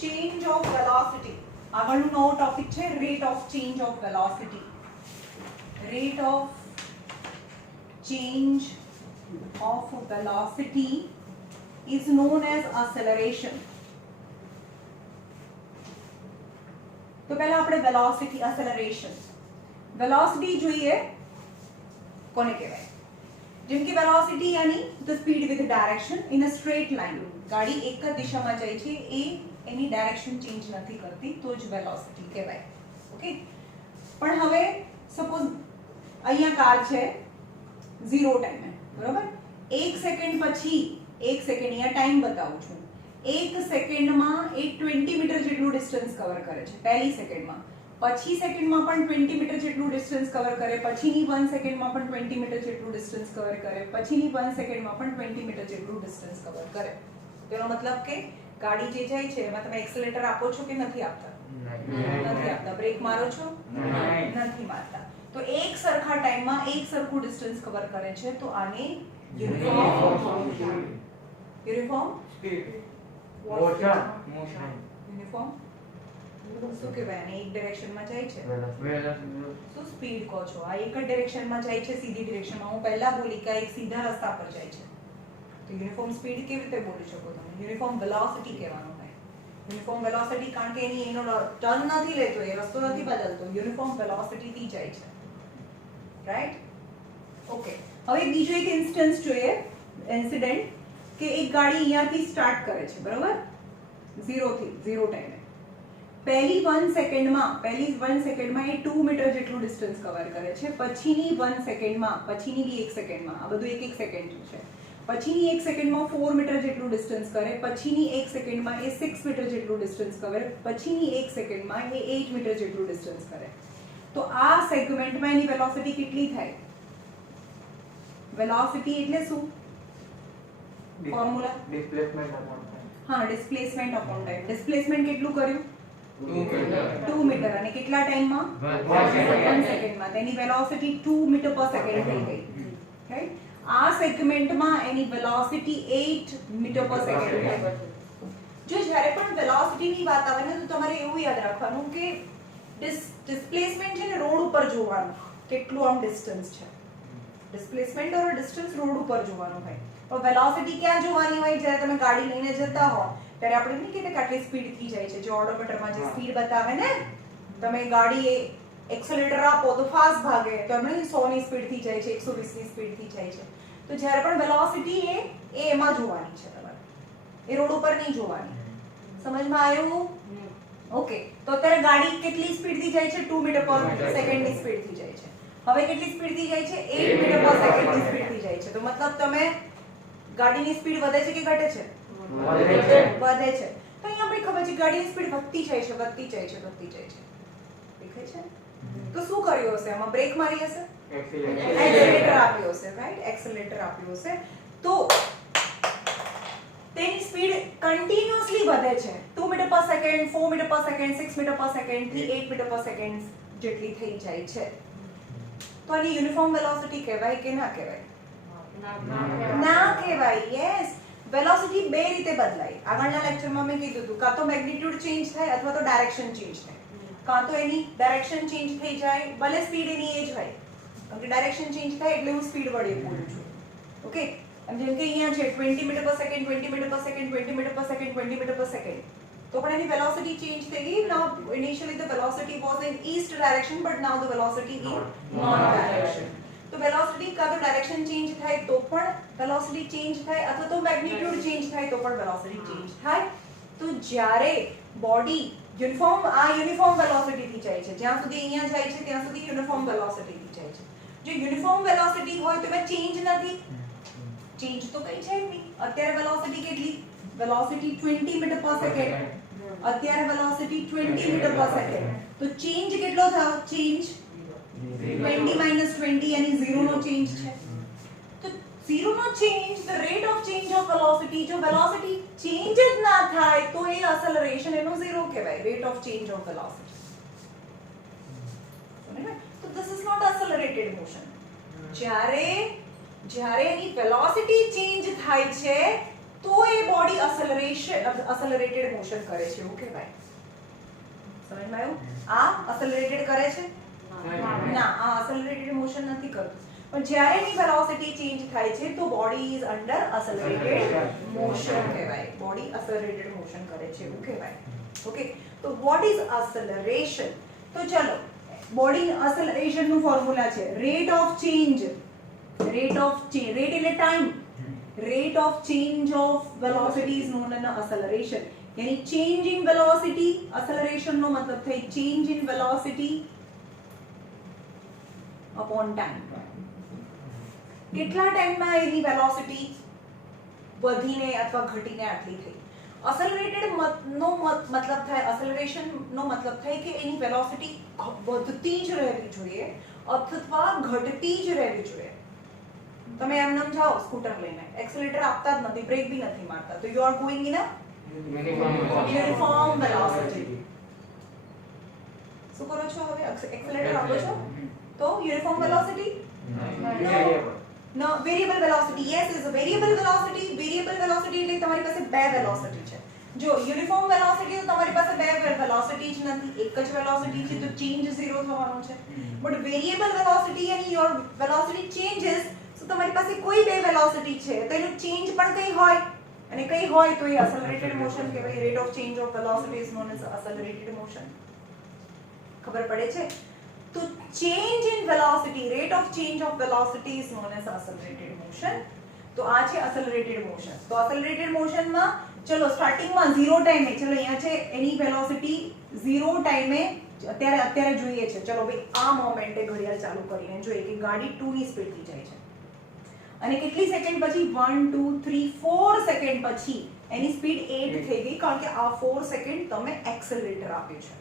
Change of velocity. આગળનો નવો topic છે rate of change of velocity. Rate of change of velocity is known as acceleration. તો પહેલા આપણે વેલોસિટી એક્સેલરેશન. વેલોસિટી જોઈએ કોને કહેવાય? જેમ કે વેલોસિટી યાની the speed with direction in a straight line. ગાડી એક જ દિશામાં જાય છે, એ એની ડાયરેક્શન ચેન્જ નથી કરતી, તો જ વેલોસિટી કહેવાય. ઓકે, પણ હવે સપોઝ અહીંયા કાર છે 0 ટાઈમે, બરોબર? 1 સેકન્ડ પછી 1 સેકન્ડ અહીંયા ટાઈમ બતાવું છું. 1 સેકન્ડમાં એ 20 મીટર જેટલું ડિસ્ટન્સ કવર કરે છે પહેલી સેકન્ડમાં. પછી સેકન્ડમાં પણ 20 મીટર જેટલું ડિસ્ટન્સ કવર કરે, પછીની 1 સેકન્ડમાં પણ 20 મીટર જેટલું ડિસ્ટન્સ કવર કરે, પછીની 1 સેકન્ડમાં પણ 20 મીટર જેટલું ડિસ્ટન્સ કવર કરે. તેનો મતલબ કે ગાડી જે જાય છે એમાં તમે એક્સેલેરેટર આપો છો કે નથી આપતા? નથી આપતા. બ્રેક મારો છો? નથી મારતા. તો એક સરખા ટાઈમમાં એક સરખું ડિસ્ટન્સ કવર કરે છે, તો આને યુનિફોર્મ સ્પીડ મોશન યુનિફોર્મ શું કહેવાય? અને એક ડિરેક્શનમાં જાય છે, શું સ્પીડ કહો છો? આ એક જ ડિરેક્શનમાં જાય છે, સીધી ડિરેક્શનમાં. હું પહેલા બોલી કે એક સીધા રસ્તા પર જાય છે, તો યુનિફોર્મ સ્પીડ કેવી રીતે બોલી શકો તમે? યુનિફોર્મ વેલોસિટી કહેવાનું હોય. યુનિફોર્મ વેલોસિટી કારણ કે એનો ટર્ન નથી લેતો, એ રસ્તો નથી બદલતો, યુનિફોર્મ વેલોસિટી થી જાય છે. રાઈટ? ઓકે, હવે બીજો એક ઇન્સ્ટન્સ જોઈએ, ઇન્સિડન્ટ, કે એક ગાડી અહીંયાથી સ્ટાર્ટ કરે છે, બરોબર? 0 ટાઈમે. પહેલી 1 સેકન્ડમાં એ 2 મીટર જેટલું ડિસ્ટન્સ કવર કરે છે. પછીની 1 સેકન્ડમાં, પછીની બી 1 સેકન્ડમાં, આ બધું 1 સેકન્ડ છે. પછીની 1 સેકન્ડમાં 4 મીટર જેટલું ડિસ્ટન્સ કરે, પછીની 1 સેકન્ડમાં એ 6 મીટર જેટલું ડિસ્ટન્સ કરે, પછીની 1 સેકન્ડમાં એ 8 મીટર જેટલું ડિસ્ટન્સ કરે. તો આ સેગમેન્ટમાં એની વેલોસિટી કેટલી થાય? વેલોસિટી એટલે શું? ફોર્મ્યુલા? Displacement upon time. હા, ડિસ્પ્લેસમેન્ટ અપોન ટાઈમ. ડિસ્પ્લેસમેન્ટ કેટલું કર્યું? 2 મીટર. અને કેટલા ટાઈમમાં? 1 સેકન્ડમાં. તેની વેલોસિટી 2 મીટર પર સેકન્ડ થઈ ગઈ. રાઈટ? આ સેગમેન્ટમાં એની વેલોસિટી 8 મીટર પર સેકન્ડ થઈ. જો જ્યારે પણ વેલોસિટીની વાત આવે ને, તો તમારે એવું યાદ રાખવાનું કે ડિસ્પ્લેસમેન્ટ છે ને રોડ ઉપર જોવાનું, કેટલું આમ ડિસ્ટન્સ છે. ડિસ્પ્લેસમેન્ટ ઓર ડિસ્ટન્સ રોડ ઉપર જોવાનું હોય. પણ વેલોસિટી ક્યાં જોવાની હોય? જ્યારે તમે ગાડી લઈને જતા હો ત્યારે આપણે નહીં કહેતા કે આટલી સ્પીડથી જાય છે. જો ઓડોમીટરમાં જે સ્પીડ બતાવે ને, તમે ગાડી એક્સેલેરેટર આપો તો ફાસ્ટ ભાગે, તો એમણે 100 ની સ્પીડથી જાય છે, 120 ની સ્પીડથી જાય છે. તો જ્યારે પણ વેલોસિટી એ એમાં જોવાની છે તમારે, એ રોડ ઉપર નહીં જોવાની. સમજમાં આવ્યું? ઓકે, તો અત્યારે ગાડી કેટલી સ્પીડથી જાય છે? 2 મીટર પર સેકન્ડની સ્પીડથી જાય છે. હવે કેટલી સ્પીડથી જાય છે? 8 મીટર પર સેકન્ડની સ્પીડથી જાય છે. તો મતલબ તમે ગાડીની સ્પીડ વધે છે કે ઘટે છે? વધે છે. તો અહીંયા આપણે ખબર છે ગાડીની સ્પીડ વધતી જાય છે. દેખાય છે? તો શું કર્યું હશે? આમાં બ્રેક મારી હશે, એક્સેલેરેટર આપ્યું હશે, રાઈટ? એક્સેલેરેટર આપ્યું હશે, તો તેની સ્પીડ કન્ટિન્યુઅસલી વધે છે. 2 મીટર પર સેકન્ડ, 4 મીટર પર સેકન્ડ, 6 મીટર પર સેકન્ડ થી 8 મીટર પર સેકન્ડ જેટલી થઈ જાય છે. તો આની યુનિફોર્મ વેલોસિટી કહેવાય કે ના કહેવાય? ના કહેવાય. યસ, વેલોસિટી બે રીતે બદલાય. આગળના લેક્ચરમાં મેં કીધું હતું, કાં તો મેગ્નીટ્યુડ ચેન્જ થાય અથવા તો ડાયરેક્શન ચેન્જ થાય. કાં તો એની ડાયરેક્શન ચેન્જ થઈ જાય, ભલે સ્પીડ એની એ જ હોય, કારણ કે ડાયરેક્શન ચેન્જ થાય એટલે હું સ્પીડ વડે બોલું છું. ઓકે, જેમ કે અહીંયા છે 20 મીટર પર સેકન્ડ, 20 મીટર પર સેકન્ડ, 20 મીટર પર સેકન્ડ, 20 મીટર પર સેકન્ડ, તો પણ એની વેલોસિટી ચેન્જ થઈ ગઈ. Now initially the velocity was in east direction, but now the velocity in north direction. તો વેલોસિટી કાં તો ડાયરેક્શન ચેન્જ થાય તો પણ વેલોસિટી ચેન્જ થાય, અથવા તો મેગ્નીટ્યુડ ચેન્જ થાય તો પણ વેલોસિટી ચેન્જ થાય. તો જ્યારે બોડી યુનિફોર્મ વેલોસિટીથી જાય છે, જ્યાં સુધી અહીંયા જાય છે ત્યાં સુધી યુનિફોર્મ વેલોસિટીથી જાય છે. જો યુનિફોર્મ વેલોસિટી હોય તો એમાં ચેન્જ નથી, ચેન્જ તો કઈ છે નહીં. અત્યારે વેલોસિટી કેટલી? વેલોસિટી 20 મીટર પર સેકન્ડ. અત્યારે વેલોસિટી 20 મીટર પર સેકન્ડ. તો ચેન્જ કેટલો થયો? ચેન્જ 20 માઈનસ 20 यानी 0 નો ચેન્જ છે. તો 0 નો change, the rate of change of velocity, જો વેલોસિટી ચેન્જ જ ના થાય તો એ એક્સેલરેશન એનો 0 કહેવાય. Rate of change of velocity. તો this is not accelerated motion. જ્યારે એની વેલોસિટી ચેન્જ થાય છે તો એ બોડી અસેલરેટેડ મોશન કરે છે એવું કહેવાય. સમજમાં આવ્યું? આ અસેલરેટેડ કરે છે? ના, આ અસેલરેટેડ મોશન નથી કરતું. પણ જ્યારે એની વેલોસિટી ચેન્જ થાય છે તો બોડી ઇઝ અંડર અસેલરેટેડ મોશન કહેવાય. બોડી અસેલરેટેડ મોશન કરે છે એવું કહેવાય. ઓકે, તો વોટ ઇઝ અસેલરેશન? તો ચલો, બોડી અસેલરેશન નું ફોર્મ્યુલા છે રેટ ઓફ ચેન્જ એટલે time. Rate of change of velocity is known as acceleration. यानी चेंज इन वेलोसिटी, एक्सेलरेशन નો મતલબ થાય change in velocity upon time. કેટલા ટાઈમમાં એની વેલોસિટી વધીને અથવા ઘટીને આટલી થઈ. એક્सेलरेटेड નો મતલબ થાય, એક્सेलरेशन નો મતલબ થાય કે એની વેલોસિટી વધતી જ રહેવી જોઈએ અથવા ઘટતી જ રહેવી જોઈએ. તમે એમ નામ જાઓ સ્કૂટર લઈને, એક્સેલરેટર આપતા જ નથી, બ્રેક બી નથી મારતા, તો you are going in a uniform velocity. શું કરો છો હવે? એક્સેલરેટર આપો છો તો uniform velocity? No, variable velocity. Yes, is a variable velocity. Variable velocity એટલે તમારી પાસે બે વેલોસિટી છે. જો યુનિફોર્મ વેલોસિટી તો તમારી પાસે બે વેલોસિટી જ નથી, એક જ વેલોસિટી છે, તો ચેન્જ ઝીરો થવાનું છે. બટ વેરિયેબલ વેલોસિટી અને યોર વેલોસિટી ચેન્જીસ, તો તમારી પાસે કોઈ બે વેલોસિટી છે તો એનું ચેન્જ પણ કઈ હોય અને કઈ હોય તો એ એક્સેલરેટેડ મોશન કહેવાય. Rate of change of velocity is known as accelerated motion. ખબર પડે છે? તો change in velocity, rate of change of velocity is known as accelerated motion. તો આ છે એક્સેલરેટેડ મોશન. તો એક્સેલરેટેડ મોશનમાં ચલો સ્ટાર્ટિંગમાં 0 ટાઈમે, ચલો અહીંયા છે એની વેલોસિટી 0 ટાઈમે અત્યારે જોઈએ છે. ચલો ભાઈ આ મોમેન્ટે ઘડિયાળ ચાલુ કરીને જોઈએ કે ગાડી 2 ની સ્પીડથી જાય છે અને કેટલી સેકન્ડ પછી 1 2 3 4 સેકન્ડ પછી એની સ્પીડ 8 થઈ ગઈ, કારણ કે આ 4 સેકન્ડ તમે એક્સેલરેટર આપ્યું છે.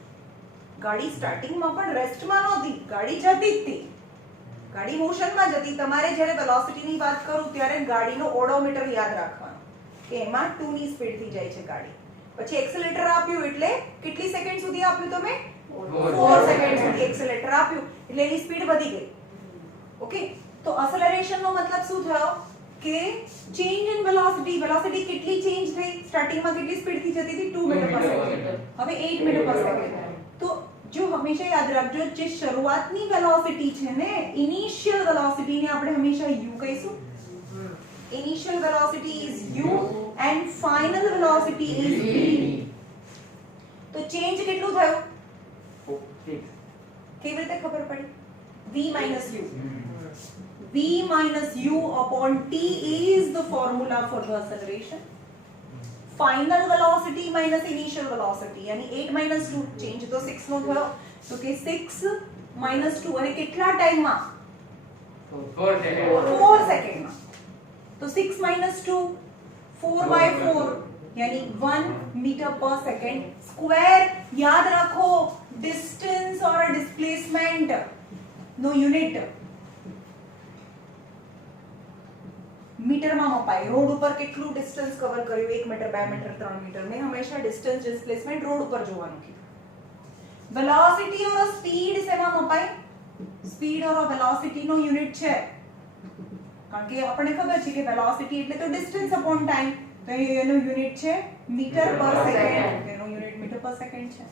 ગાડી સ્ટાર્ટિંગમાં પણ રેસ્ટમાં નહોતી, ગાડી જતી જ હતી, ગાડી મોશનમાં જતી. તમારે જ્યારે વેલોસિટીની વાત કરું ત્યારે ગાડીનો ઓડોમીટર યાદ રાખવાનો કે એમાં 2 ની સ્પીડથી જાય છે ગાડી. પછી એક્સેલરેટર આપ્યું એટલે કેટલી સેકન્ડ સુધી આપ્યું તમે? 4 સેકન્ડ સુધી એક્સેલરેટર આપ્યું એટલે એની સ્પીડ વધી ગઈ. ઓકે, તો એક્સેલરેશન નો મતલબ શું થયો કે ચેન્જ ઇન વેલોસિટી. વેલોસિટી કેટલી ચેન્જ થઈ? સ્ટાર્ટિંગમાં કેટલી સ્પીડથી જતી હતી? 2 મીટર પર સેકન્ડ, હવે 8 મીટર પર સેકન્ડ. તો જો હંમેશા યાદ રાખજો, જે શરૂઆતની વેલોસિટી છે ને, ઇનિશિયલ વેલોસિટી ને આપણે હંમેશા u કહીશું. Initial velocity is u and final velocity is v. તો ચેન્જ કેટલું થયું? કેવી રીતે ખબર પડી? v minus u. v minus u upon t is the formula for the acceleration. Final velocity minus initial velocity, यानी 8 minus 2, change तो 6 નો થયો, તો કે 6 minus 2 અને કેટલા ટાઈમમાં? 4 સેકન્ડમાં. તો 6 minus 2 4/4 यानी 1 मीटर पर सेकंड स्क्वायर. याद रखो, डिस्टेंस और डिस्प्लेसमेंट નો યુનિટ મીટરમાં મપાય. રોડ ઉપર કેટલું ડિસ્ટન્સ કવર કર્યું? 1 મીટર, 2 મીટર, 3 મીટર. મેં હંમેશા ડિસ્ટન્સ ડિસ્પ્લેસમેન્ટ રોડ ઉપર જોવાનું કીધું. વેલોસિટી ઓર સ્પીડ શેમાં મપાય? સ્પીડ ઓર વેલોસિટી નો યુનિટ છે, કારણ કે આપણને ખબર છે કે વેલોસિટી એટલે તો ડિસ્ટન્સ અપોન ટાઈમ, તો એનો યુનિટ છે મીટર પર સેકન્ડ. એનો યુનિટ મીટર પર સેકન્ડ છે.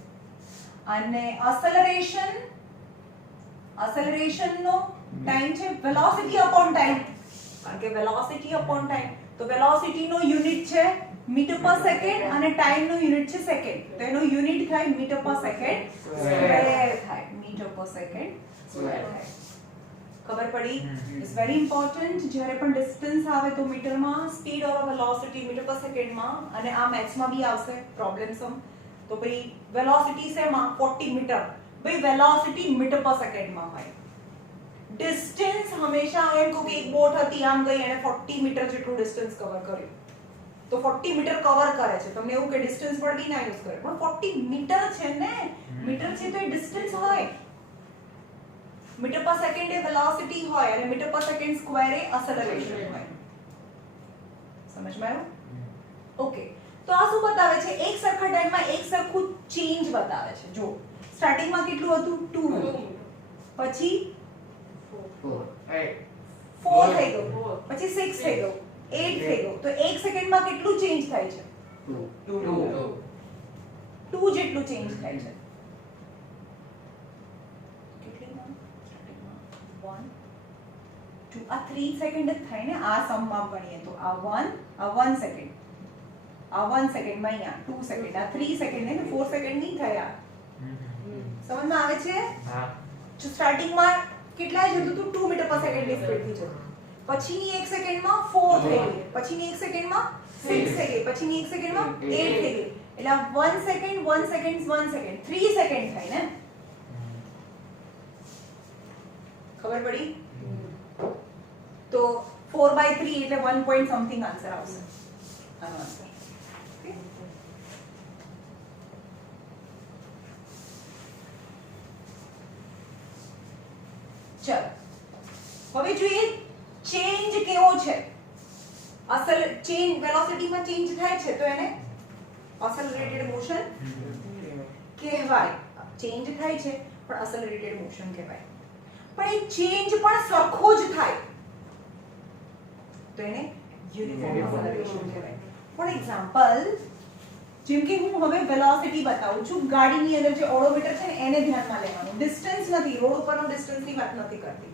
અને એક્સેલરેશન નો ટાઈમ છે વેલોસિટી અપોન ટાઈમ, કારણ કે વેલોસિટી અપોન ટાઈમ, તો વેલોસિટી નો યુનિટ છે મીટર પર સેકન્ડ અને ટાઈમ નો યુનિટ છે સેકન્ડ, તો એનો યુનિટ થાય મીટર પર સેકન્ડ સ્ક્વેર થાય. મીટર પર સેકન્ડ સ્ક્વેર થાય. ખબર પડી? It's very important. જ્યારે પણ ડિસ્ટન્સ આવે તો મીટરમાં, સ્પીડ ઓર વેલોસિટી મીટર પર સેકન્ડમાં, અને આ મેથ્સમાં બી આવશે પ્રોબ્લેમ સમ. તો ભાઈ વેલોસિટી શેમાં? 40 મીટર. ભાઈ વેલોસિટી મીટર પર સેકન્ડમાં હોય. ડિસ્ટન્સ હંમેશા એમ કહું કે એક બોટ હતી, આમ ગઈ અને 40 મીટર જેટલું ડિસ્ટન્સ કવર કર્યું, તો 40 મીટર કવર કરે છે. તમને એવું કે ડિસ્ટન્સ પર બી ના યુઝ કરે, પણ 40 મીટર છે ને, મીટર છે તો એ ડિસ્ટન્સ હોય. મીટર પર સેકન્ડ એ વેલોસિટી હોય અને મીટર પર સેકન્ડ સ્ક્વેર એ એક્સેલરેશન હોય. સમજમાં આવ્યું? ઓકે, તો આ શું બતાવે છે? એક સરખા ટાઈમમાં એક સરખું ચેન્જ બતાવે છે. જો સ્ટાર્ટિંગમાં કેટલું હતું? 2 હતું, પછી 4 થઈ ગયું, પછી 6 થઈ ગયું, 8 થઈ ગયો. તો 1 સેકન્ડમાં કેટલું ચેન્જ થાય છે? 2 જેટલું ચેન્જ થાય છે. કેટલીમાં? સ્ટાર્ટિંગમાં 1 2 આ 3 સેકન્ડ જ થાય ને આ સમમાં ગણીએ તો આ 1 સેકન્ડ, આ 1 સેકન્ડમાં અહીંયા 2 સેકન્ડ, આ 3 સેકન્ડ ને 4 સેકન્ડ નહીં થયા. સમજમાં આવે છે? હા. જો સ્ટાર્ટિંગમાં કેટલા જતું હતું? 2 મીટર પર સેકન્ડની સ્પીડથી જતું. પછીની 1 સેકન્ડમાં 4 થઈ ગઈ, પછીની 1 સેકન્ડમાં 6 થઈ ગઈ, પછીની 1 સેકન્ડમાં 8 થઈ ગઈ. એટલે આ 1 સેકન્ડ 1 સેકન્ડ 1 સેકન્ડ 3 સેકન્ડ થાય ને. ખબર પડી? તો 4/3 એટલે 1 point something આન્સર આવશે. આનો આન્સર. ચલો હવે જોઈએ ચેન્જ કેવો છે. અસલ ચેન્જ વેલોસિટીમાં ચેન્જ થાય છે તો એને એક્સેલરેટેડ મોશન કહેવાય. ચેન્જ થાય છે પણ એક્સેલરેટેડ મોશન કહેવાય. પણ એ ચેન્જ પણ સરખો જ થાય તો એને યુનિફોર્મ એક્સેલરેશન કહેવાય. ફોર એક્ઝામ્પલ, જેમ કે હું હવે વેલોસિટી બતાવું છું, ગાડીની અંદર જે ઓડોમીટર છે ને એને ધ્યાનમાં લેવાનું. ડિસ્ટન્સ નથી, રોડ ઉપરનો ડિસ્ટન્સની વાત નથી કરતી,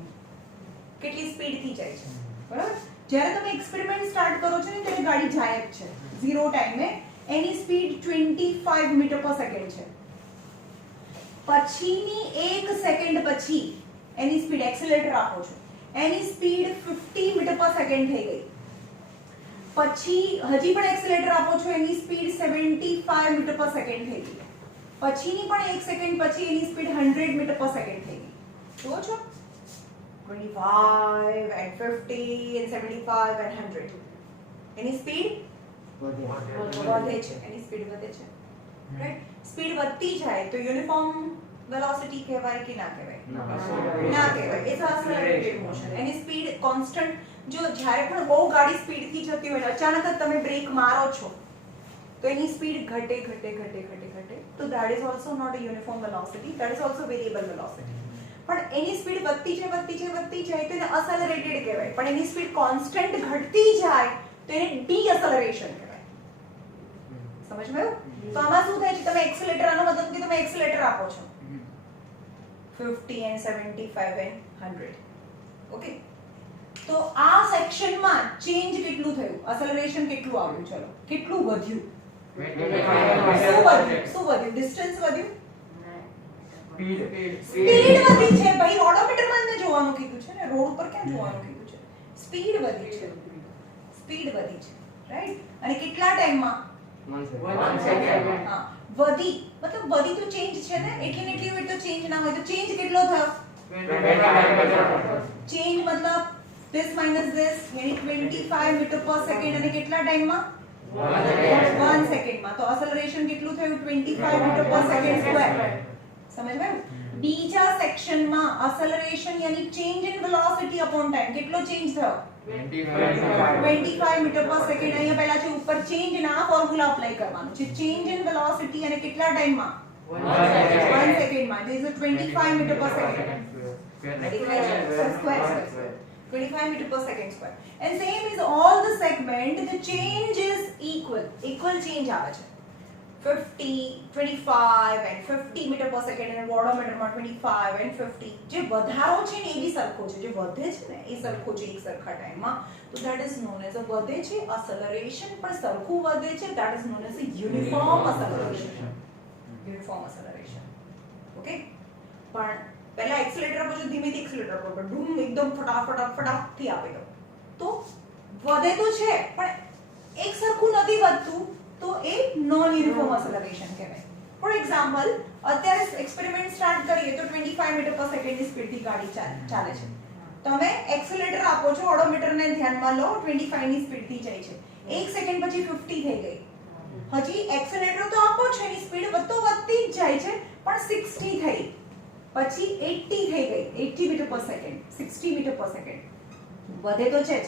કેટલી સ્પીડથી જાય છે. બરાબર? જ્યારે તમે એક્સપેરિમેન્ટ સ્ટાર્ટ કરો છો ને ત્યારે ગાડી જાય જ છે 0 ટાઈમે. એની સ્પીડ 25 મીટર પર સેકન્ડ છે. પછીની 1 સેકન્ડ પછી એની સ્પીડ એક્સેલરેટર આપો છો, એની સ્પીડ 50 મીટર પર સેકન્ડ થઈ ગઈ. પછી હજી પણ એક્સેલરેટર આપો છો, એની સ્પીડ 75 મીટર પર સેકન્ડ થઈ ગઈ. પછીની પણ 1 સેકન્ડ પછી એની સ્પીડ 100 મીટર પર સેકન્ડ થઈ ગઈ. જુઓ છો? 25 and 50 and 75 and 100 any speed વધે છે, એની સ્પીડ વધે છે. રાઈટ? સ્પીડ વધતી જાય તો યુનિફોર્મ વેલોસિટી કહેવાય કે ના કહેવાય? ના કહેવાય. It's accelerated motion. એની સ્પીડ કોન્સ્ટન્ટ. જો જ્યારે પણ બહુ ગાડી સ્પીડથી જતી હોય અચાનક જ તમે બ્રેક મારો છો તો એની સ્પીડ ઘટે ઘટે ઘટે ઘટે ઘટે. તો that is also not a uniform velocity, that is also variable velocity. પણ એની સ્પીડ વધતી જાય તો એને એક્સેલરેટેડ કહેવાય. પણ એની સ્પીડ કોન્સ્ટન્ટ ઘટતી જાય તો એને ડીએક્સેલરેશન કહેવાય. સમજમાં આવ્યું? તો આમાં શું થાય છે? તમે એક્સેલરેટર, આનો મતલબ કે તમે એક્સેલરેટર આપો છો 50 and 75 and 100. ઓકે? તો આ સેક્શનમાં ચેન્જ કેટલું થયું? એક્સેલરેશન કેટલું આવ્યું? ચલો કેટલું વધ્યું? શું વધ્યું? ડિસ્ટન્સ વધ્યું? સ્પીડ વધી છે ભાઈ. ઓડોમીટરમાં મેં જોવાનું કીધું છે ને, રોડ ઉપર ક્યાં જોવાનું કીધું છે? સ્પીડ વધી છે, સ્પીડ વધી છે. રાઈટ? અને કેટલા ટાઈમમાં? 1 સેકન્ડ. હા, વધી મતલબ વધી તો ચેન્જ છે ને, એટલી ને એટલી હોય તો ચેન્જ ના હોય તો ચેન્જ કેટલો થયો? ચેન્જ મતલબ this minus this यानी 25 મીટર પર સેકન્ડ. અને કેટલા ટાઈમમાં? 1 સેકન્ડમાં. તો એક્સેલરેશન કેટલું થયું? 25 મીટર પર સેકન્ડ સ્ક્વેર. સમજ્યું? બીજા સેક્શનમાં એક્સેલરેશન यानी change in velocity upon time કેટલો ચેન્જ થયો? 25 મીટર પર સેકન્ડ. અહીંયા પહેલા છે ઉપર ચેન્જ ના ફોર્મ્યુલા અપ્લાય કરવાનું છે. ચેન્જ ઇન વેલોસિટી અને કેટલા ટાઈમમાં? 1 સેકન્ડમાં. ધીસ ઇઝ 25 મીટર પર second. Square. 25 meter per second square. And same is all the segment, the change is equal change આવે છે. 50, 25 and 50 meter per second અને વોડોમીટરમાં 25 and 50. જે વધારો છે ને એ બી સરખો છે, જે વધે છે ને એ સરખો છે એક સરખા ટાઈમમાં. તો that is known as a વધે છે acceleration, પણ સરખું વધે છે, that is known as a uniform acceleration. Uniform acceleration. Okay? પણ પહેલા એક્સેલરેટર પર ધીમેથી એક્સેલરેટર પર ડૂમ એકદમ ફટાફટથી આપે તો વધે તો છે પણ એક સરખું નથી વધતું તો એ નોન યુનિફોર્મ એક્સેલરેશન કહેવાય. ફોર એક્ઝામ્પલ, અત્યારે એક્સપેરિમેન્ટ સ્ટાર્ટ કરીએ તો 25 મીટર પર સેકન્ડની સ્પીડથી ગાડી ચાલે છે. તમે એક્સેલરેટર આપો છો, ઓડોમીટરને ધ્યાનમાં લો, 25 ની સ્પીડથી જાય છે. 1 સેકન્ડ પછી 50 થઈ ગઈ. હજી એક્સેલરેટર તો આપો છો, એની સ્પીડ વધતી જ જાય છે પણ 60 થઈ, પછી 80 થઈ ગઈ, 80 મીટર પર સેકન્ડ, 60 મીટર પર સેકન્ડ. વધે તો છે જ.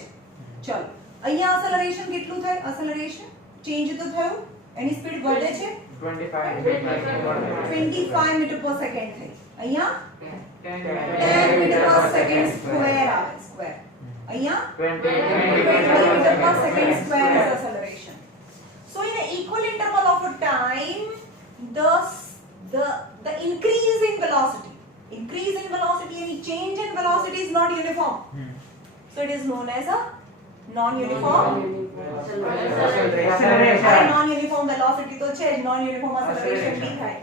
ચલો અહીંયા એક્સેલરેશન કેટલું થાય? એક્સેલરેશન ચેન્જ તો થયું, એની સ્પીડ વધે છે 25 મીટર પર સેકન્ડ થઈ. અહીંયા 10 મીટર પર સેકન્ડ સ્ક્વેર આવે, સ્ક્વેર. અહીંયા 20 meter per second square is acceleration. So in an equal interval of a time, the increase in velocity and change in velocity is not uniform. So it is known as a non-uniform acceleration. non-uniform velocity તો છે જ, non-uniform acceleration બી થાય.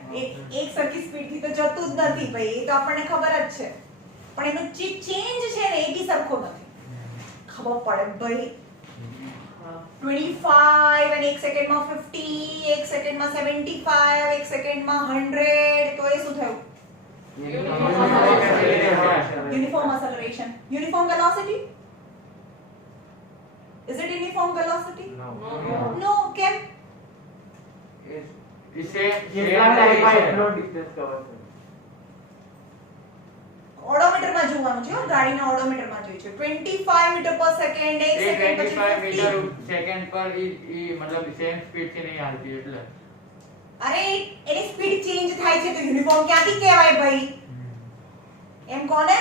એક સરખી speed થી તો જતું જ નથી ભાઈ, એ તો આપણને ખબર જ છે, પણ એનો જે ચેન્જ છે ને એ બી સરખો નથી. ખબર પડે ભાઈ 25 અને 1 સેકન્ડમાં 50, 1 સેકન્ડમાં 75, 1 સેકન્ડમાં 100, તો એ શું થયું? Uniform acceleration. Uniform velocity? Is it uniform velocity? No, કેમ? ઓડોમીટરમાં જોવાનું છે, ગાડીના ઓડોમીટરમાં જોઈએ છે. 25 મીટર પર સેકન્ડ, 1 સેકન્ડ પછી 50 સેકન્ડ પર ઈ મતલબ સેમ સ્પીડ થી નહીં હાલતી એટલે. અરે એની સ્પીડ ચેન્જ થાય છે તો યુનિફોર્મ ક્યાંથી કહેવાય ભાઈ? એમ કોને?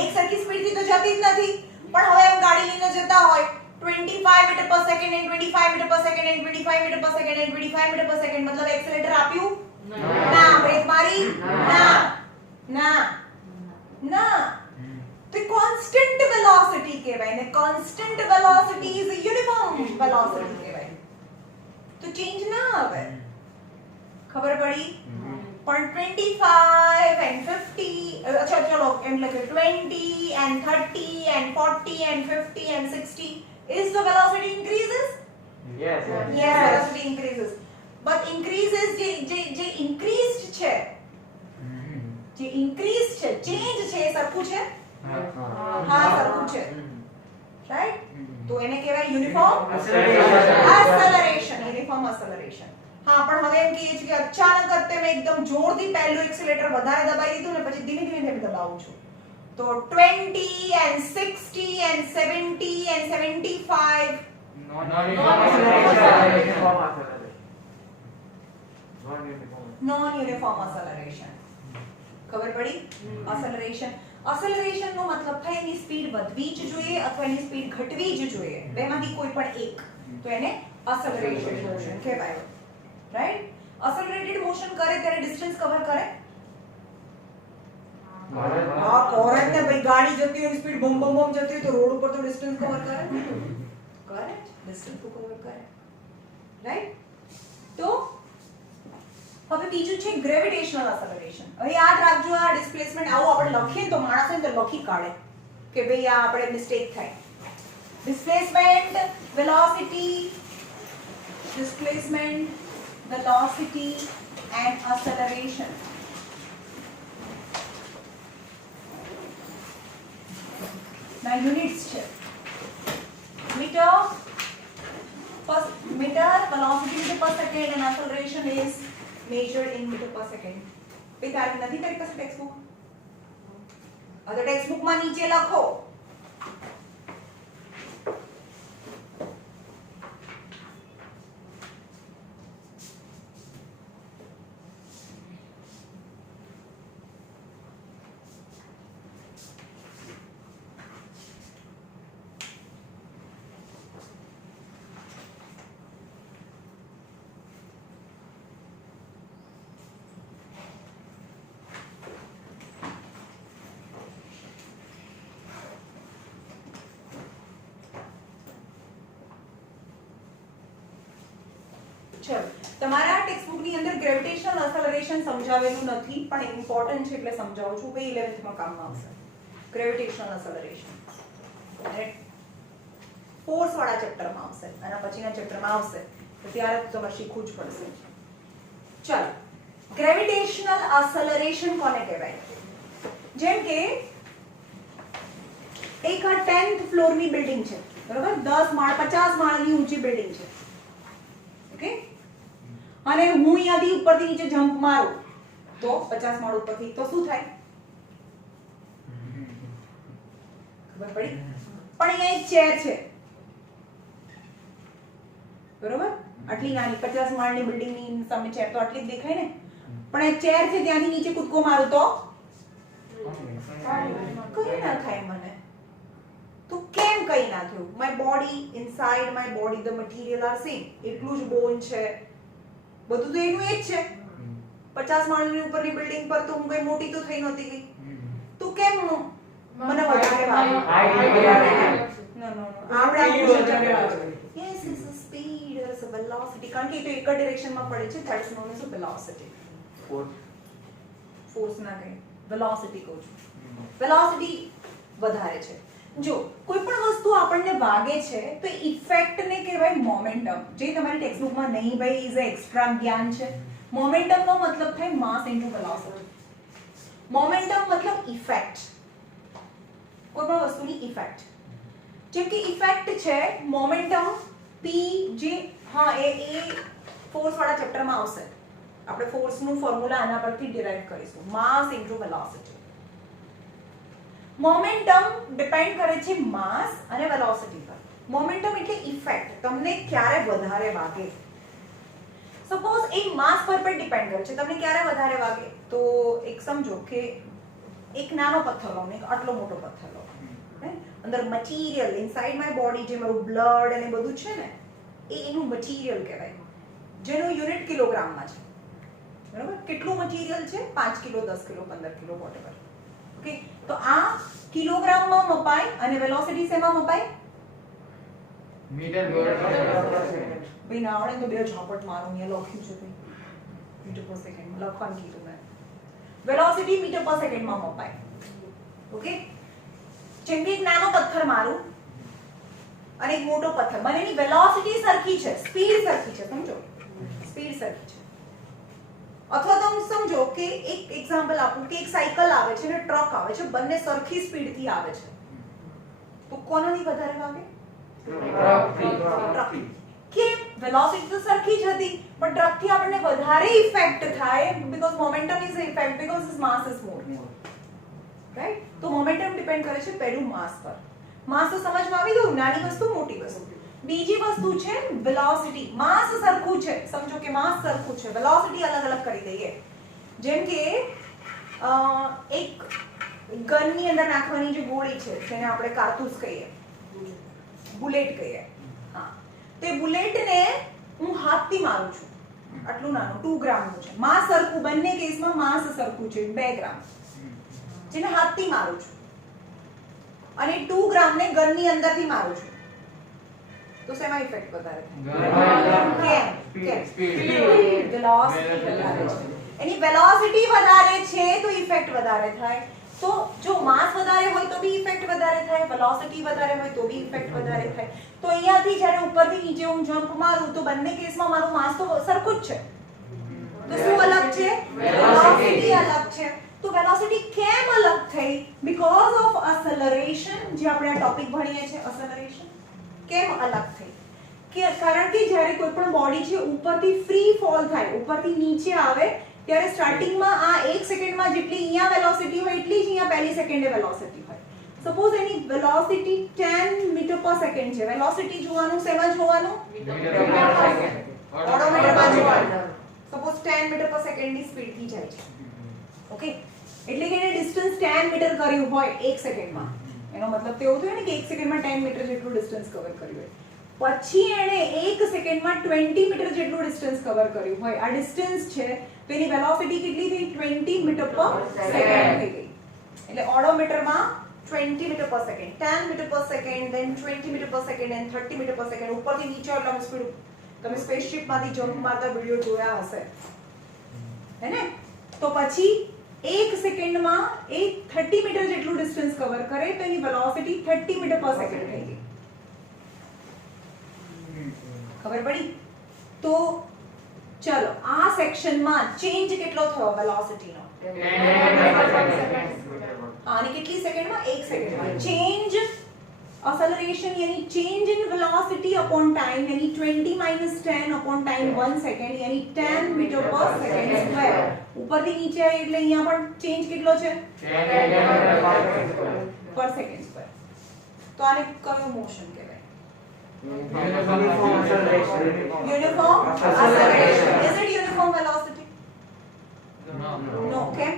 એક સરખી સ્પીડ થી તો જતી જ નથી, પણ હવે એમ ગાડી લઈને જતા હોય 25 મીટર પર સેકન્ડ and 25 મીટર પર સેકન્ડ and 25 મીટર પર સેકન્ડ and 25 મીટર પર સેકન્ડ, મતલબ એક્સેલેરેટર આપ્યું? ના. બ્રેક મારી? ના. તો કોન્સ્ટન્ટ વેલોસિટી કહેવાય ને. Constant velocity is a uniform velocity કહેવાય. તો ચેન્જ ના આવે. ખબર પડી? પણ 25 and 50, અચ્છા ચલો એમ લખે 20 and 30 and 40 and 50 and 60, is the velocity increases? Yes. Yes, velocity increases. But increases જે increased છે, જે increased છે, change છે, એ સરખું છે? હા સરખું છે, રાઈટ? તો એને કહેવાય યુનિફોર્મ acceleration. Uniform acceleration. હા, પણ હવે એમ કહીએ છીએ કે અચાનક જ મેં એકદમ જોરથી પહેલું એક્સેલેરેટર વધારે દબાવી દીધું ને પછી ધીમે ધીમે દબાવું છું, તો 20 and 60 and 70 and 75 non-uniform acceleration. ખબર પડી? acceleration નો મતલબ થાય એની સ્પીડ વધવી જ જોઈએ અથવા એની સ્પીડ ઘટવી જ જોઈએ, બેમાંથી કોઈ પણ એક, તો એને acceleration motion કહેવાય. રાઈટ? accelerated motion કરે ત્યારે ડિસ્ટન્સ કવર કરે? હા કરે ને ભાઈ. ગાડી જતી હોય સ્પીડ બમ બમ બમ જતી હોય તો રોડ ઉપર તો ડિસ્ટન્સ કવર કરે ને. કરે, ડિસ્ટન્સ તો કવર કરે. રાઈટ? તો હવે બીજું છે ગ્રેવિટેશનલ એક્સેલરેશન. હવે યાદ રાખજો, આ ડિસ્પ્લેસમેન્ટ આવું આપણે લખીએ તો માણસ એને તો લખી કાઢે કે ભાઈ આ આપણે મિસ્ટેક થાય. Displacement velocity and acceleration. Now units છે meter velocity meter per second and acceleration is measured in meter per second. पे तारीख નથી કરી કશે ટેક્સ્ટબુક? આ તો ટેક્સ્ટબુકમાં નીચે લખો. ચલો, તમારા ટેક્સ્ટબુક ની અંદર ગ્રેવિટેશનલ એક્સેલરેશન સમજાવેલું નથી, પણ ઇમ્પોર્ટન્ટ છે એટલે સમજાવું છું. ભાઈ 11th માં કામમાં આવશે ગ્રેવિટેશનલ એક્સેલરેશન. રાઈટ? ફોર્સ વાળા ચેપ્ટરમાં આવશે, આના પછીના ચેપ્ટરમાં આવશે, તો ત્યારે તમારે શીખવું જ પડશે. ચલો, ગ્રેવિટેશનલ એક્સેલરેશન કોને કહેવાય? જેમ કે એક 10th ફ્લોરની બિલ્ડિંગ છે, બરોબર? 10 માળ 50 માળની ઊંચી બિલ્ડિંગ છે. ઓકે? અને હું અહીંયાથી ઉપરથી નીચે જમ્પ મારું તો 50 માળ ઉપરથી, તો શું થાય? ખબર પડી? પણ અહીંયા એક ચેર છે, બરોબર? આટલી નાની 50 માળની બિલ્ડિંગની સામે ચેર તો આટલી જ દેખાય ને, પણ એક ચેર છે ત્યાંથી નીચે કૂદકો મારું તો કઈ ના થાય મને. તો કેમ કંઈ ના થયું. My body inside my body the material are same. એટલું જ બોન છે, બધું તો એનું એ જ છે. 50 માળની ઉપરની બિલ્ડિંગ પર તો હું કઈ મોટી તો થઈ નહોતી ગઈ. તો કેમ મને વધારે વાગ્યું? નો નો નો આપણે yes it's a speed or a velocity, કારણ કે એ તો એક જ ડિરેક્શનમાં પડે છે. That's known as a velocity. Force ના કહે, વેલોસિટી કહું છું. વેલોસિટી વધારે છે. જો કોઈ પણ વસ્તુ આપણને વાગે છે તો ઇફેક્ટને કહેવાય મોમેન્ટમ, જે તમારી ટેક્સ્ટબુકમાં નહીં ભાઈ ઇઝ અ એક્સ્ટ્રા જ્ઞાન છે. મોમેન્ટમનો મતલબ થાય માસ ઇન્ટુ વેલોસિટી. મોમેન્ટમ મતલબ ઇફેક્ટ, કોઈ પણ વસ્તુની ઇફેક્ટ. જેમ કે ઇફેક્ટ છે મોમેન્ટમ p, જે હા એ ફોર્સ વાળા ચેપ્ટરમાં આવશે. આપણે ફોર્સનું ફોર્મ્યુલા આના પરથી ડિરાઇવ કરીશું, માસ ઇન્ટુ વેલોસિટી. મોમેન્ટમ ડિપેન્ડ કરે છે માસ અને વેલોસિટી પર. મોમેન્ટમ એટલે ઇફેક્ટ, તમને ક્યારે વધારે વાગે. સપોઝ એ માસ પર પણ ડિપેન્ડ કરે છે તમને ક્યારે વધારે વાગે. તો એક સમજો કે એક નાનો પથ્થર લો ને એક આટલો મોટો પથ્થર લો, અંદર મટીરિયલ ઇનસાઇડ માય બોડી, જે મારું બ્લડ અને બધું છે ને એ એનું મટીરિયલ કહેવાય, જેનું યુનિટ કિલોગ્રામમાં છે. બરાબર? કેટલું મટીરિયલ છે? 5 kilo, 10 kilo, 15 kilo, whatever. Okay, તો આ કિલોગ્રામમાં મપાય અને વેલોસિટી શેમાં મપાય? મીટર પર ભાઈ ના આવડે તો બે ઝાપટ મારું, અહીંયા લખ્યું છે ભાઈ મીટર પર સેકન્ડ લખવાનું કીધું મેં. વેલોસિટી મીટર પર સેકન્ડમાં મપાય. ઓકે, જેમ કે એક નાનો પથ્થર મારું અને એક મોટો પથ્થર, બંનેની વેલોસિટી સરખી છે, સ્પીડ સરખી છે. સમજો, સ્પીડ સરખી છે. અથવા તો સમજો કે એક એક્ઝામ્પલ આપું કે એક સાયકલ આવે છે અને ટ્રક આવે છે, બંને સરખી સ્પીડથી આવે છે, તો કોનાથી વધારે વાગે? ટ્રક. કેમ? વેલોસિટી તો સરખી જ હતી, પણ ટ્રકથી આપણને વધારે ઇફેક્ટ થાય because momentum is effect because is mass is more. Right? તો મોમેન્ટમ ડિપેન્ડ કરે છે પહેલું માસ પર. માસ તો સમજમાં આવી ગયું, નાની વસ્તુ મોટી વસ્તુ. બીજી વસ્તુ છે વેલોસિટી. માસ સરખું છે, સમજો કે માસ સરખું છે, વેલોસિટી અલગ અલગ કરી દઈએ. જેમ કે એક ગનની અંદર નાખવાની જે ગોળી છે જેને આપણે કારતૂસ કહીએ, બુલેટ કહીએ. હા, તે બુલેટને હું હાથથી મારું છું, આટલું નાનું 2 ગ્રામનું છે. માસ સરખું, બંને કેસમાં માસ સરખું છે 2 ગ્રામ, જેને હાથથી મારું છું, અને 2 ગ્રામને ગનની અંદરથી મારું છું, તો શેમાં ઇફેક્ટ વધારે થાય? કેમ? સ્પીડ. વેલોસિટી વધારે છે. એની વેલોસિટી વધારે છે તો ઇફેક્ટ વધારે થાય. તો જો માસ વધારે હોય તો બી ઇફેક્ટ વધારે થાય, વેલોસિટી વધારે હોય તો બી ઇફેક્ટ વધારે થાય. તો અહીંયાથી જ્યારે ઉપરથી નીચે હું જમ્પ મારું તો બંને કેસમાં મારું માસ તો સરખું જ છે. તો શું અલગ છે? વેલોસિટી અલગ છે. તો વેલોસિટી કેમ અલગ થઈ? બીકોઝ ઓફ એસેલરેશન, જે આપણે આ ટોપિક ભણીએ છીએ. એસેલરેશન કેમ અલગ થઈ? કે કારણ કે જ્યારે કોઈ પણ બોડી છે ઉપરથી ફ્રી ફોલ થાય, ઉપરથી નીચે આવે, ત્યારે સ્ટાર્ટિંગમાં આ 1 સેકન્ડમાં જેટલી અહીંયા વેલોસિટી હોય એટલી જ અહીંયા પહેલી સેકન્ડે વેલોસિટી હોય. સપોઝ એની વેલોસિટી 10 મીટર પર સેકન્ડ છે. વેલોસિટી જોવાનું શેમાં જોવાનું? ઓડોમીટરમાં જોવાનું. સપોઝ 10 મીટર પર સેકન્ડની સ્પીડથી જાય છે. ઓકે, એટલે કે એને ડિસ્ટન્સ 10 મીટર કર્યું હોય 1 સેકન્ડમાં, એનો મતલબ તો એવું થયો ને કે 1 સેકન્ડમાં 10 મીટર જેટલું ડિસ્ટન્સ કવર કર્યું હોય. પછી એણે 1 સેકન્ડમાં 20 મીટર જેટલું ડિસ્ટન્સ કવર કર્યું હોય. આ ડિસ્ટન્સ છે તો એની વેલોસિટી કેટલી થઈ? 20 મીટર પર સેકન્ડ થઈ ગઈ. એટલે ઓડોમીટરમાં 20 મીટર પર સેકન્ડ, 10 મીટર પર સેકન્ડ, then 20 મીટર પર સેકન્ડ and 30 મીટર પર સેકન્ડ. ઉપરથી નીચે એટલા સ્પીડ, તમે સ્પેસશિપમાંથી જમ્પ મારતા વિડિયો જોયા હશે, હે ને? તો પછી 1 સેકન્ડમાં એ 30 મીટર જેટલું ડિસ્ટન્સ કવર કરે તો એની વેલોસિટી 30 મીટર પર સેકન્ડ થઈ ગઈ. ખબર પડી? તો ચલો આ સેક્શનમાં ચેન્જ કેટલો થયો વેલોસિટીનો? અને કેટલી સેકન્ડમાં? 1 સેકન્ડમાં. ચેન્જ acceleration यानी change in velocity upon time यानी 20 minus 10 upon time 1 second यानी 10 meter per second square. ઉપરથી નીચે આવે એટલે અહીંયા પણ ચેન્જ કેટલો છે? 10 per second square. તો આને કયું મોશન કહેવાય? Uniform acceleration. Is it uniform velocity? No. No. કેમ?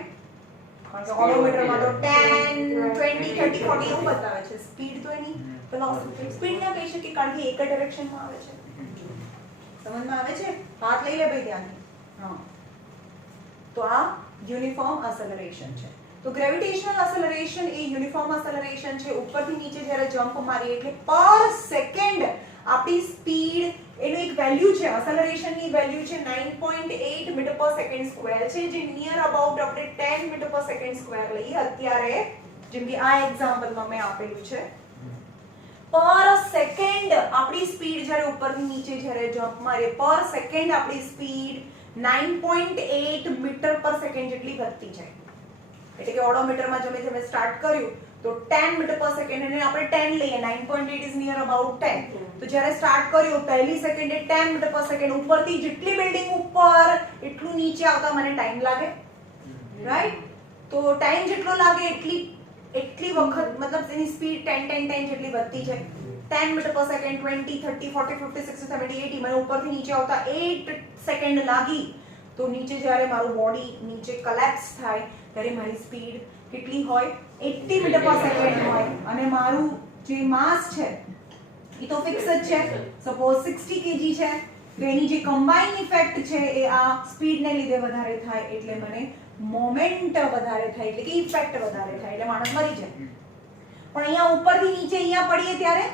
કારણ કે ઓડોમીટરમાં તો 10 20 30 40 એવું બતાવે છે. સ્પીડ તો એની વેલોસિટી સ્પીડ ના કહી શકીએ કારણ કે એક જ ડાયરેક્શનમાં આવે છે. સમજમાં આવે છે? હાથ લઈ લે ભાઈ ધ્યાનથી. હા, તો આ યુનિફોર્મ એસેલરેશન છે. તો ગ્રેવિટેશનલ એસેલરેશન એ યુનિફોર્મ એસેલરેશન છે. ઉપરથી નીચે જ્યારે જમ્પ મારીએ એટલે પર સેકન્ડ આપણી સ્પીડ એનું એક વેલ્યુ છે, એસેલરેશનની વેલ્યુ છે 9.8 મીટર પર સેકન્ડ સ્ક્વેર છે, જે નિયર અબાઉટ આપણે 10 મીટર પર સેકન્ડ સ્ક્વેર લઈએ અત્યારે, જેમ કે આ એક્ઝામ્પલમાં મેં આપેલું છે. પર સેકન્ડ આપણી સ્પીડ જ્યારે ઉપરથી નીચે જ્યારે જમ્પ મારીએ પર સેકન્ડ આપણી સ્પીડ 9.8 મીટર પર સેકન્ડ જેટલી વધતી જાય. એટલે કે ઓડોમીટરમાં જો મેં સ્ટાર્ટ કર્યું તો 10 મીટર પર સેકન્ડ અને આપણે 10 લઈએ, 9.8 ઇઝ નિયર અબાઉટ 10. તો જ્યારે સ્ટાર્ટ કર્યું પહેલી સેકન્ડે 10 મીટર પર સેકન્ડ, ઉપરથી જેટલી બિલ્ડિંગ ઉપર એટલું નીચે આવતા મને ટાઈમ લાગે, રાઈટ? તો ટાઈમ જેટલો લાગે એટલી વખત મતલબ એની સ્પીડ 10 જેટલી વધતી જાય. 10 મીટર પર સેકન્ડ 20 30 40 50 60 70 80 મને ઉપરથી નીચે આવતા 8 સેકન્ડ લાગી. તો નીચે જ્યારે મારું બોડી નીચે કોલેપ્સ થાય ત્યારે મારી સ્પીડ કેટલી હોય? 80 મીટર પર સેકન્ડ હોય. અને મારું જે માસ છે એ તો ફિક્સ જ છે. સપોઝ 60 kg છે તો એની જે કમ્બાઇન ઇફેક્ટ છે એ આ સ્પીડને લીધે વધારે થાય એટલે મને મોમેન્ટ વધારે થાય, એટલે કે ઇફેક્ટ વધારે થાય એટલે માણસ મરી જાય. પણ અહીંયા ઉપરથી નીચે અહીંયા પડીએ ત્યારે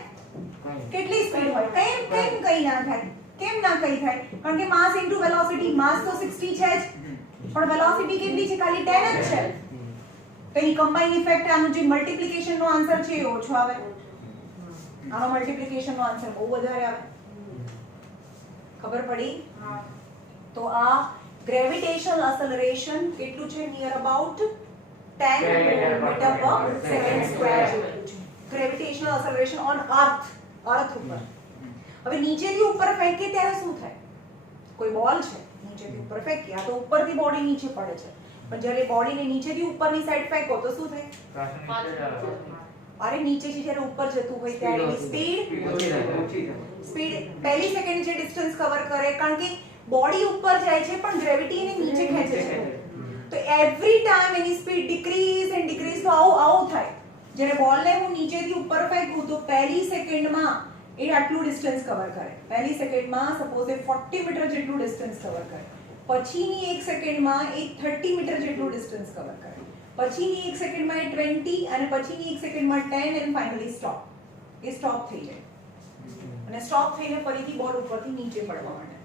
કેટલી સ્પીડ હોય? કેમ કઈ ના થાય? કેમ ના કઈ થાય? કારણ કે માસ ઇન્ટુ વેલોસિટી, માસ તો 60 છે જ પણ વેલોસિટી કેટલી છે? ખાલી 10 જ છે. તો એની કમ્બાઇન ઇફેક્ટ, આનું જે મલ્ટીપ્લિકેશન નો આન્સર છે એ ઓછો આવે. આનો મલ્ટીપ્લિકેશન નો આન્સર બહુ વધારે આવે. ખબર પડી? તો આ ગ્રેવિટેશનલ એસેલરેશન કેટલું છે? નિયર અબાઉટ 10 મીટર પર સેકન્ડ સ્ક્વેર જેટલું છે. ગ્રેવિટેશનલ એસેલરેશન ઓન અર્થ ઉપર. હવે નીચેથી ઉપર ફેંકે ત્યારે શું થાય? કોઈ બોલ છે નીચેથી ઉપર ફેંકી, આ તો ઉપરથી બોડી નીચે પડે છે, પણ જ્યારે બોડીને નીચેથી ઉપરની સાઈડ ફેંકો તો શું થાય? અરે નીચેથી જ્યારે ઉપર જતું હોય ત્યારે એની સ્પીડ પહેલી સેકન્ડ જે ડિસ્ટન્સ કવર કરે, કારણ કે બોડી ઉપર જાય છે પણ ગ્રેવિટી એને નીચે ખેંચે છે. તો every time any speed decrease and decrease. તો આવું થાય. જ્યારે બોલને હું નીચેથી ઉપર ફેંકું તો પહેલી સેકન્ડમાં એ આટલું ડિસ્ટન્સ કવર કરે. પહેલી સેકન્ડમાં સપોઝ એ 40 મીટર જેટલું ડિસ્ટન્સ કવર કરે. પછીની એક સેકન્ડમાં એ 30 મીટર જેટલું ડિસ્ટન્સ કવર કરે. પછીની એક સેકન્ડમાં એ 20 અને પછીની એક સેકન્ડમાં 10 and finally stop. A stop થઈ જાય અને સ્ટોપ થઈને ફરીથી બોલ ઉપરથી નીચે પડવા માંડે.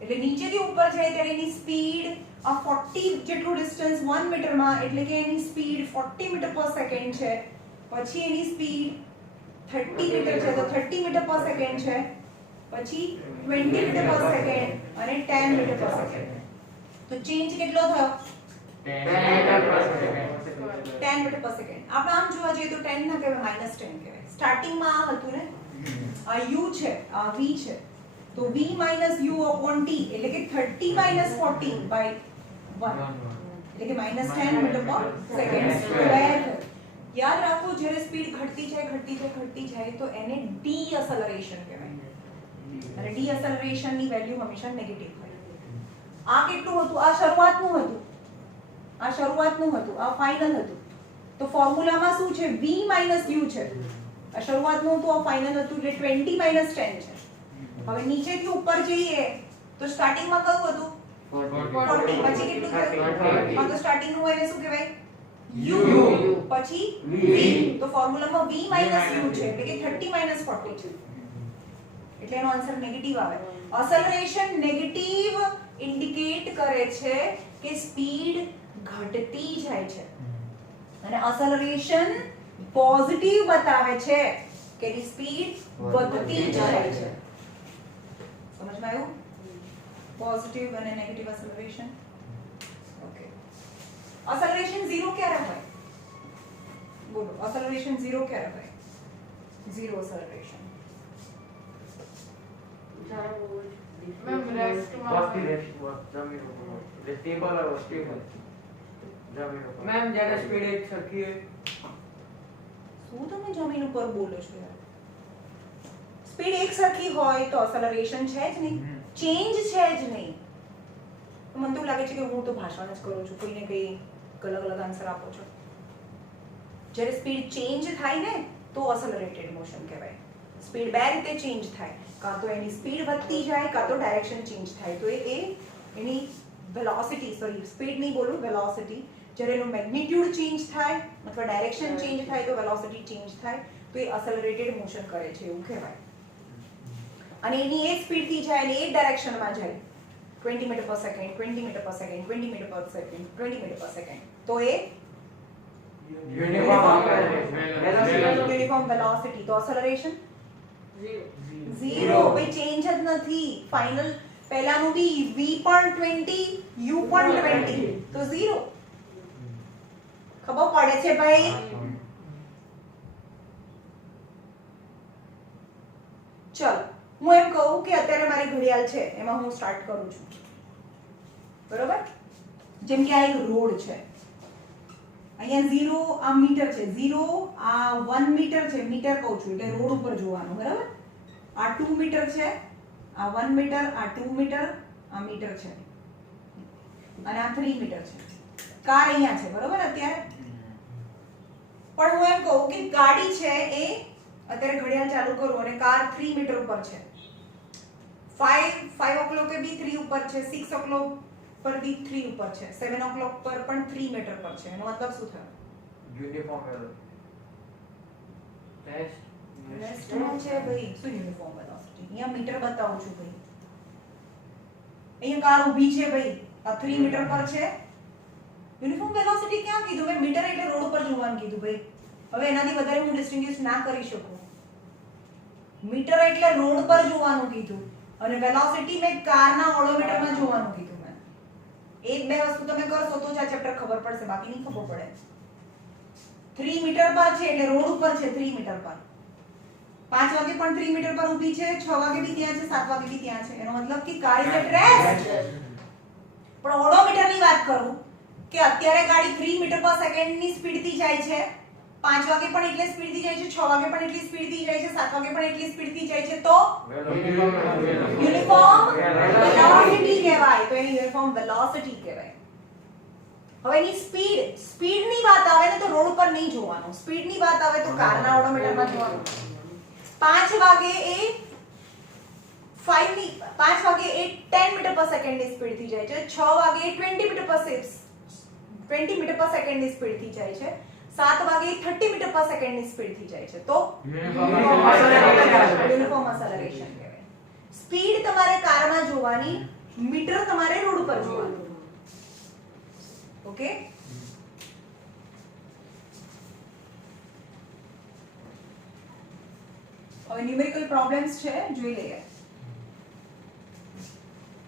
એટલે નીચેથી ઉપર જાય ત્યારે એની સ્પીડ આ 40 જેટલું ડિસ્ટન્સ 1 મીટરમાં, એટલે કે એની સ્પીડ 40 મીટર પર સેકન્ડ છે. પછી એની સ્પીડ 30 મીટર છે તો 30 મીટર પર સેકન્ડ છે. પછી 20 મીટર પર સેકન્ડ અને 10 મીટર પર સેકન્ડ. તો ચેન્જ કેટલો થયો? 10 મીટર પર સેકન્ડ. આપણે આમ જોવા જઈએ તો 10 ના કહેવાય, -10 કહેવાય. સ્ટાર્ટિંગમાં આ હતું ને, આ u છે, આ v છે, તો v - u upon t એટલે કે 30 - 40 by 1 એટલે કે -10 મીટર પર સેકન્ડ સ્ક્વેર. યાદ રાખો જ્યારે સ્પીડ ઘટતી જાય તો એને ડીએસેલરેશન કહેવાય. અને ડીએસેલરેશન ની વેલ્યુ હંમેશા નેગેટિવ હોય. આ કેટલું હતું? આ શરૂઆતનું હતું, આ ફાઇનલ હતું. તો ફોર્મ્યુલામાં શું છે? v - u છે. આ શરૂઆતનું હતું, આ ફાઇનલ હતું, એટલે 20 - 10 છે. હવે નીચેથી ઉપર જઈએ તો સ્ટાર્ટિંગમાં કયું હતું? 40. પછી કેટલું થયું? તો સ્ટાર્ટિંગનું એને શું કહેવાય? u. પછી v. તો ફોર્મ્યુલામાં v - u છે એટલે કે 30 - 40 છે. એટલે એનો આન્સર નેગેટિવ આવે. એસેલરેશન નેગેટિવ ઇન્ડિકેટ કરે છે કે સ્પીડ ઘટતી જાય છે અને એસેલરેશન પોઝિટિવ બતાવે છે કે એની સ્પીડ વધતી જાય છે. સમજમાં આવ્યું? પોઝિટિવ અને નેગેટિવ એસેલરેશન. ઓકે. એસેલરેશન 0 ક્યારે હોય? બોલો, એસેલરેશન 0 ક્યારે હોય? 0 એસેલરેશન. મેમ જ્યારે સ્પીડ એક સરખી હોય. શું તમે જમીન ઉપર બોલો છો યાર? સ્પીડ એક સરખી હોય તો એસેલરેશન છે જ નહીં, ચેન્જ છે જ નહીં. મને તો લાગે છે કે હું તો ભાષણ જ કરું છું, કોઈને કંઈ અલગ અલગ આન્સર આપો છો. જ્યારે સ્પીડ ચેન્જ થાય ને તો અસલરેટેડ મોશન કહેવાય. સ્પીડ બે રીતે ચેન્જ થાય, કાં તો એની સ્પીડ વધતી જાય કાં તો ડાયરેક્શન ચેન્જ થાય. તો એ એની વેલોસિટી, સોરી સ્પીડ નહીં બોલું, વેલોસિટી. જ્યારે એનું મેગ્નિટ્યુડ ચેન્જ થાય અથવા ડાયરેક્શન ચેન્જ થાય તો વેલોસિટી ચેન્જ થાય, તો એ અસલરેટેડ મોશન કરે છે એવું કહેવાય. અને એની એ સ્પીડથી જાય અને એ ડાયરેક્શનમાં જાય 20 મીટર પર સેકન્ડ, 20 મીટર પર સેકન્ડ, 20 મીટર પર સેકન્ડ, 20 મીટર પર સેકન્ડ, તો એ યુનિફોર્મ વેલોસિટી. તો એક્સેલરેશન 0. ભાઈ ચેન્જ જ નથી. ફાઇનલ પહેલાનું બી v પણ 20, u પણ 20, તો 0. ખબર પડે છે ભાઈ? ચલ હું એમ કહું કે અત્યારે મારી ઘડિયાળ છે એમાં હું સ્ટાર્ટ કરું છું, બરોબર? જેમ કે આ એક રોડ છે, અહીંયા 0 આ મીટર છે, 0 આ 1 મીટર છે, મીટર કહું છું એટલે રોડ ઉપર જોવાનું, બરાબર? આ 2 મીટર છે, આ 1 મીટર, આ 2 મીટર, આ મીટર છે અને આ 3 મીટર છે. કાર અહીંયા છે, બરોબર? અત્યારે પણ હું એમ કહું કે ગાડી છે એ અત્યારે ઘડિયાળ ચાલુ કરું અને કાર 3 મીટર ઉપર છે. 5 o'clock બી 3 ઉપર છે, 6 o'clock પર બી 3 ઉપર છે, 7 o'clock પર પણ 3 મીટર પર છે. એનો મતલબ શું થયો? યુનિફોર્મ ટેસ્ટ રેસ્ટમાં છે ભાઈ. શું યુનિફોર્મ વેલોસિટી? અહીંયા મીટર બતાવું છું ભાઈ. અહીંયા કાર ઊભી છે ભાઈ, આ 3 મીટર પર છે. યુનિફોર્મ વેલોસિટી ક્યાં કીધું ભાઈ? મીટર એટલે રોડ ઉપર જોવાનું કીધું ભાઈ. હવે એનાથી વધારે હું ડિસ્ટિંગ્વિશ ના કરી શકું. મીટર એટલે રોડ પર જોવાનું કીધું અને વેલોસિટી મેં કારના ઓડોમીટરમાં જોવાનું કીધું. મેં એક બે વસ્તુ તમે કરશો તો જ આ ચેપ્ટર ખબર પડશે, બાકી નહીં ખબર પડે. 3 મીટર પર છે એટલે રોડ ઉપર છે 3 મીટર પર. 5 વાગે પણ 3 મીટર પર ઊભી છે, 6 વાગે બી ત્યાં છે, 7 વાગે બી ત્યાં છે. એનો મતલબ કે કાર ઇઝ એટ રેસ્ટ. પણ ઓડોમીટરની વાત કરું કે અત્યારે ગાડી 3 મીટર પર સેકન્ડની સ્પીડથી જાય છે, 5 વાગે પણ એટલી સ્પીડથી જાય છે, 6 વાગે પણ એટલી સ્પીડથી જાય છે, 7 વાગે પણ એટલી સ્પીડથી જાય છે, તો યુનિફોર્મ વેલોસિટી કહેવાય. તો એને યુનિફોર્મ વેલોસિટી કહેવાય. હવે એની સ્પીડની વાત આવે ને તો રોડ ઉપર નહીં જોવાનું. સ્પીડની વાત આવે તો કારના ઓડોમીટરમાં જોવાનું. 5 વાગે એ 10 મીટર પર સેકન્ડની સ્પીડથી જાય છે, 6 વાગે 20 મીટર પર સેકન્ડની સ્પીડથી જાય છે, 7 વાગે 30 મીટર પર સેકન્ડની સ્પીડથી જાય છે, તો યુનિફોર્મ એક્સેલરેશન કહેવાય. સ્પીડ તમારે કારમાં જોવાની, મીટર તમારે રોડ ઉપર જોવાનું. ઓકે? હવે ન્યુમેરિકલ પ્રોબ્લેમ્સ છે, જોઈ લઈએ.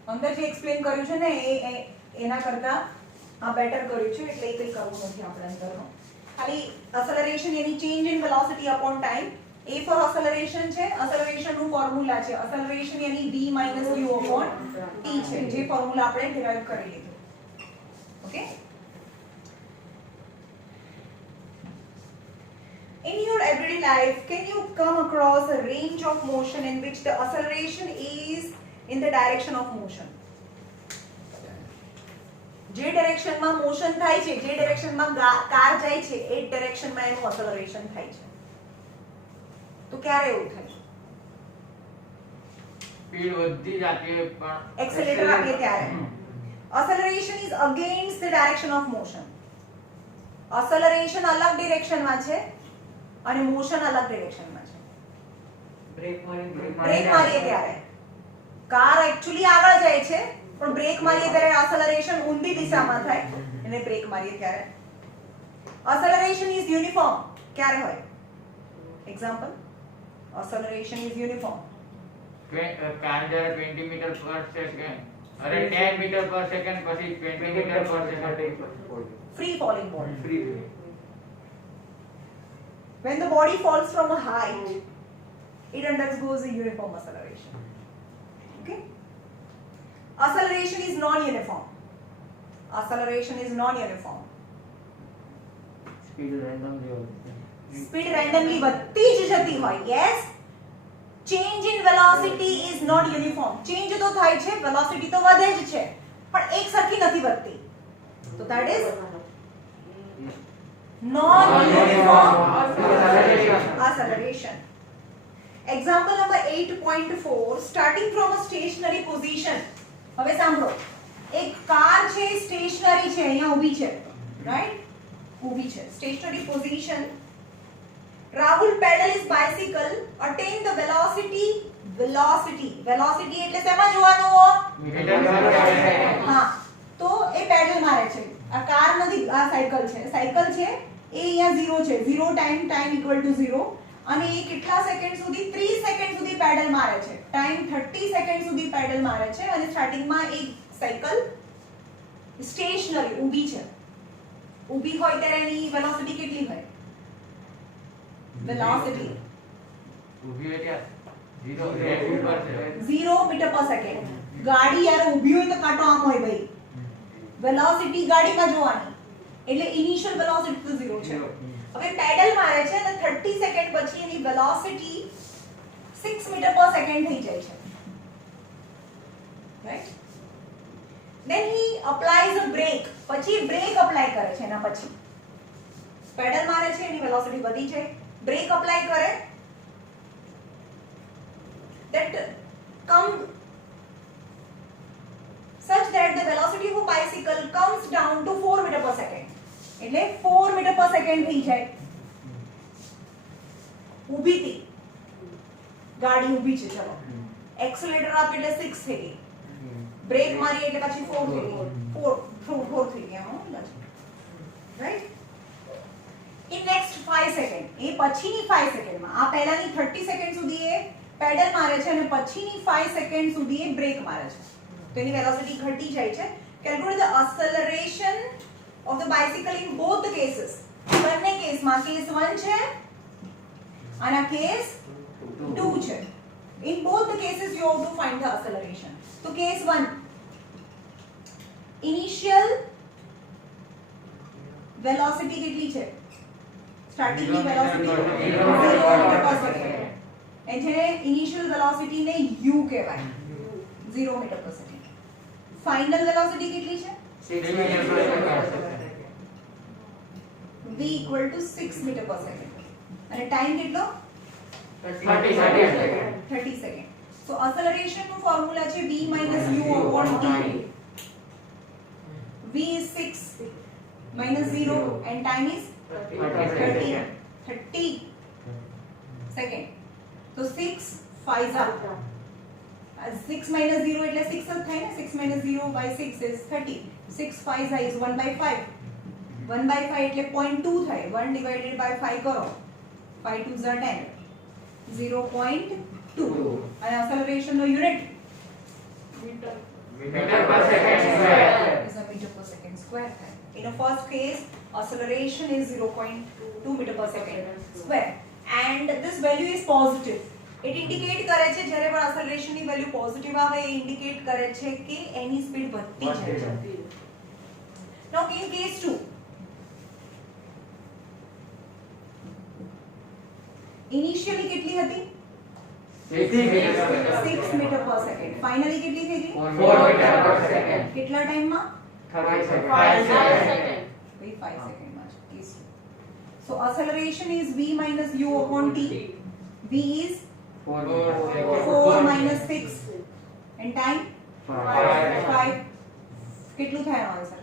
અંદર જે એક્સપ્લેન કર્યું છે ને એના કરતા આ બેટર કર્યું છે, એટલે એ કંઈ કરવું નથી આપણે અંદરનો. ખાલી એક્સેલરેશન એની change in velocity upon time. A for acceleration છે, એક્સેલરેશન નું ફોર્મ્યુલા છે, એક્સેલરેશન એની v - u અપોન t છે, જે ફોર્મ્યુલા આપણે ડિરાઇવ કરી લીધું. Okay? In your everyday life, can you come across a range of motion in which the acceleration is in the direction of motion? જે ડાયરેક્શનમાં motion થાય છે, જે ડાયરેક્શનમાં કાર જાય છે, એ ડાયરેક્શનમાં એનું એક્સેલરેશન થાય છે. તો ક્યારે એવું થાય? સ્પીડ વધતી જતી હોય પણ એક્સેલરેટર આપીએ ત્યારે. Acceleration is against the direction of motion. Acceleration અલગ ડિરેક્શનમાં છે અને મોશન અલગ ડિરેક્શનમાં છે. બ્રેક મારીએ ત્યારે કાર એક્ચ્યુઅલી આગળ જાય છે, પણ બ્રેક મારીએ ત્યારે એક્સેલરેશન ઊંધી દિશામાં થાય અને બ્રેક મારીએ ત્યારે. એક્સેલરેશન ઇઝ યુનિફોર્મ ક્યારે હોય? Example, acceleration is uniform. Car જ્યારે 20 મીટર પર સેકન્ડ, અરે 10 મીટર પર સેકન્ડ પછી 20 મીટર પર second. Free falling body. When the body falls from a height, it undergoes a uniform acceleration. Okay? Acceleration is non-uniform. Acceleration is non-uniform. Speed randomly હોય. Speed randomly વધતી જ જતી હોય. Yes. Change in velocity is not uniform. Change તો થાય છે, velocity તો વધે જ છે, પણ એક સરખી નથી વધતી. So that is non-uniform acceleration. Example number 8.4, starting from a stationary position. હવે સાંભળો, એક કાર છે સ્ટેશનરી છે, અહીંયા ઊભી છે, રાઈટ, ઊભી છે, stationary position. Rahul pedal his bicycle, attain the velocity એટલે શેમાં જોવાનું? હા, તો એ પેડલ મારે છે, આ કાર નથી, આ સાયકલ છે, સાયકલ છે, એ અહીંયા 0 છે, 0 ટાઈમ ઇક્વલ ટુ 0, અને એ કેટલા સેકન્ડ સુધી? 3 સેકન્ડ સુધી પેડલ મારે છે, ટાઈમ 30 સેકન્ડ સુધી પેડલ મારે છે, અને સ્ટાર્ટિંગમાં એક સાયકલ સ્ટેશનરી ઊભી છે, ઊભી હોય ત્યારે એની વેલોસિટી કેટલી હોય? વેલોસિટી ઊભી હોય ત્યાં 0 મીટર પર સેકન્ડ. ગાડી યાર ઊભી હોય તો કાંટો આમ હોય ભાઈ, વેલોસિટી ગાડીમાં જોવાની, એટલે ઇનિશિયલ વેલોસિટી તો 0 છે. હવે પેડલ મારે છે અને 30 સેકન્ડ પછી એની વેલોસિટી 6 મીટર પર સેકન્ડ થઈ જાય છે, right. then he applies a brake, પછી બ્રેક અપ્લાય કરે છે, એના પછી પેડલ મારે છે, એની વેલોસિટી વધી જાય, બ્રેક અપ્લાય કરે, that come such that the velocity of a bicycle comes down to 4 meter per second. એટલે 4 મીટર પર સેકન્ડ થઈ જાય. ઊભી હતી ગાડી, ઊભી છે, ચલો એક્સેલરેટર આપી એટલે 6 થઈ ગઈ, બ્રેક મારી એટલે પછી 4 થઈ ગઈ, 4 થઈ ગયા, રાઈટ. ઇન નેક્સ્ટ 5 સેકન્ડ, એ પછીની 5 સેકન્ડમાં, આ પહેલાની 30 સેકન્ડ સુધી એ પેડલ મારે છે અને પછીની 5 સેકન્ડ સુધી એ બ્રેક મારે છે, તો એની વેલોસિટી ઘટી જાય છે. Calculate the acceleration of the bicycle in both the cases. બંને કેસમાં, કેસ 1 છે અને કેસ 2 છે. In both the cases you have to find the acceleration. તો કેસ 1, initial velocity કેટલી છે? સ્ટાર્ટિંગ ની વેલોસિટી 0 મીટર પર સેકન્ડ, એ છે ઇનિશિયલ વેલોસિટી ને u કહેવાય, 0 મીટર પર સેકન્ડ. ફાઇનલ વેલોસિટી કેટલી છે? 6 મીટર પર second. v equal to 6 meter per second, અને ટાઈમ કેટલો? 30 સેકન્ડ. 30 સેકન્ડ. સો acceleration નું ફોર્મ્યુલા છે v minus u upon t. v is 6 minus 0 and time is 30 second. તો 6 5 are 6 minus 0 એટલે 6 જ થાય ને, 6 minus 0 by 6 is 30, 6 5 is 1 by 5, 1 by 5 એટલે 0.2 થાય, 1 divided by 5 કરો, 5 2 are 10, 0.2. અને acceleration નો યુનિટ મીટર પર second square. is a meter per second square થાય. In a first case acceleration is 0.2 meter per second square and this value is positive. It indicate કરે છે જ્યારે પણ acceleration ની value positive આવે, એ indicate કરે છે કે એની સ્પીડ વધતી જાય છે. Now in case 2, ઇનિશિયલી કેટલી હતી? 6 મીટર પર સેકન્ડ. ફાઇનલી કેટલી થઈ ગઈ? 4 મીટર પર સેકન્ડ. કેટલા ટાઈમમાં? 5 સેકન્ડ. ભાઈ 5 સેકન્ડમાં છે case 2. So acceleration is v minus u upon t. v is 4 minus 6 and time 5. કેટલું થાય આન્સર?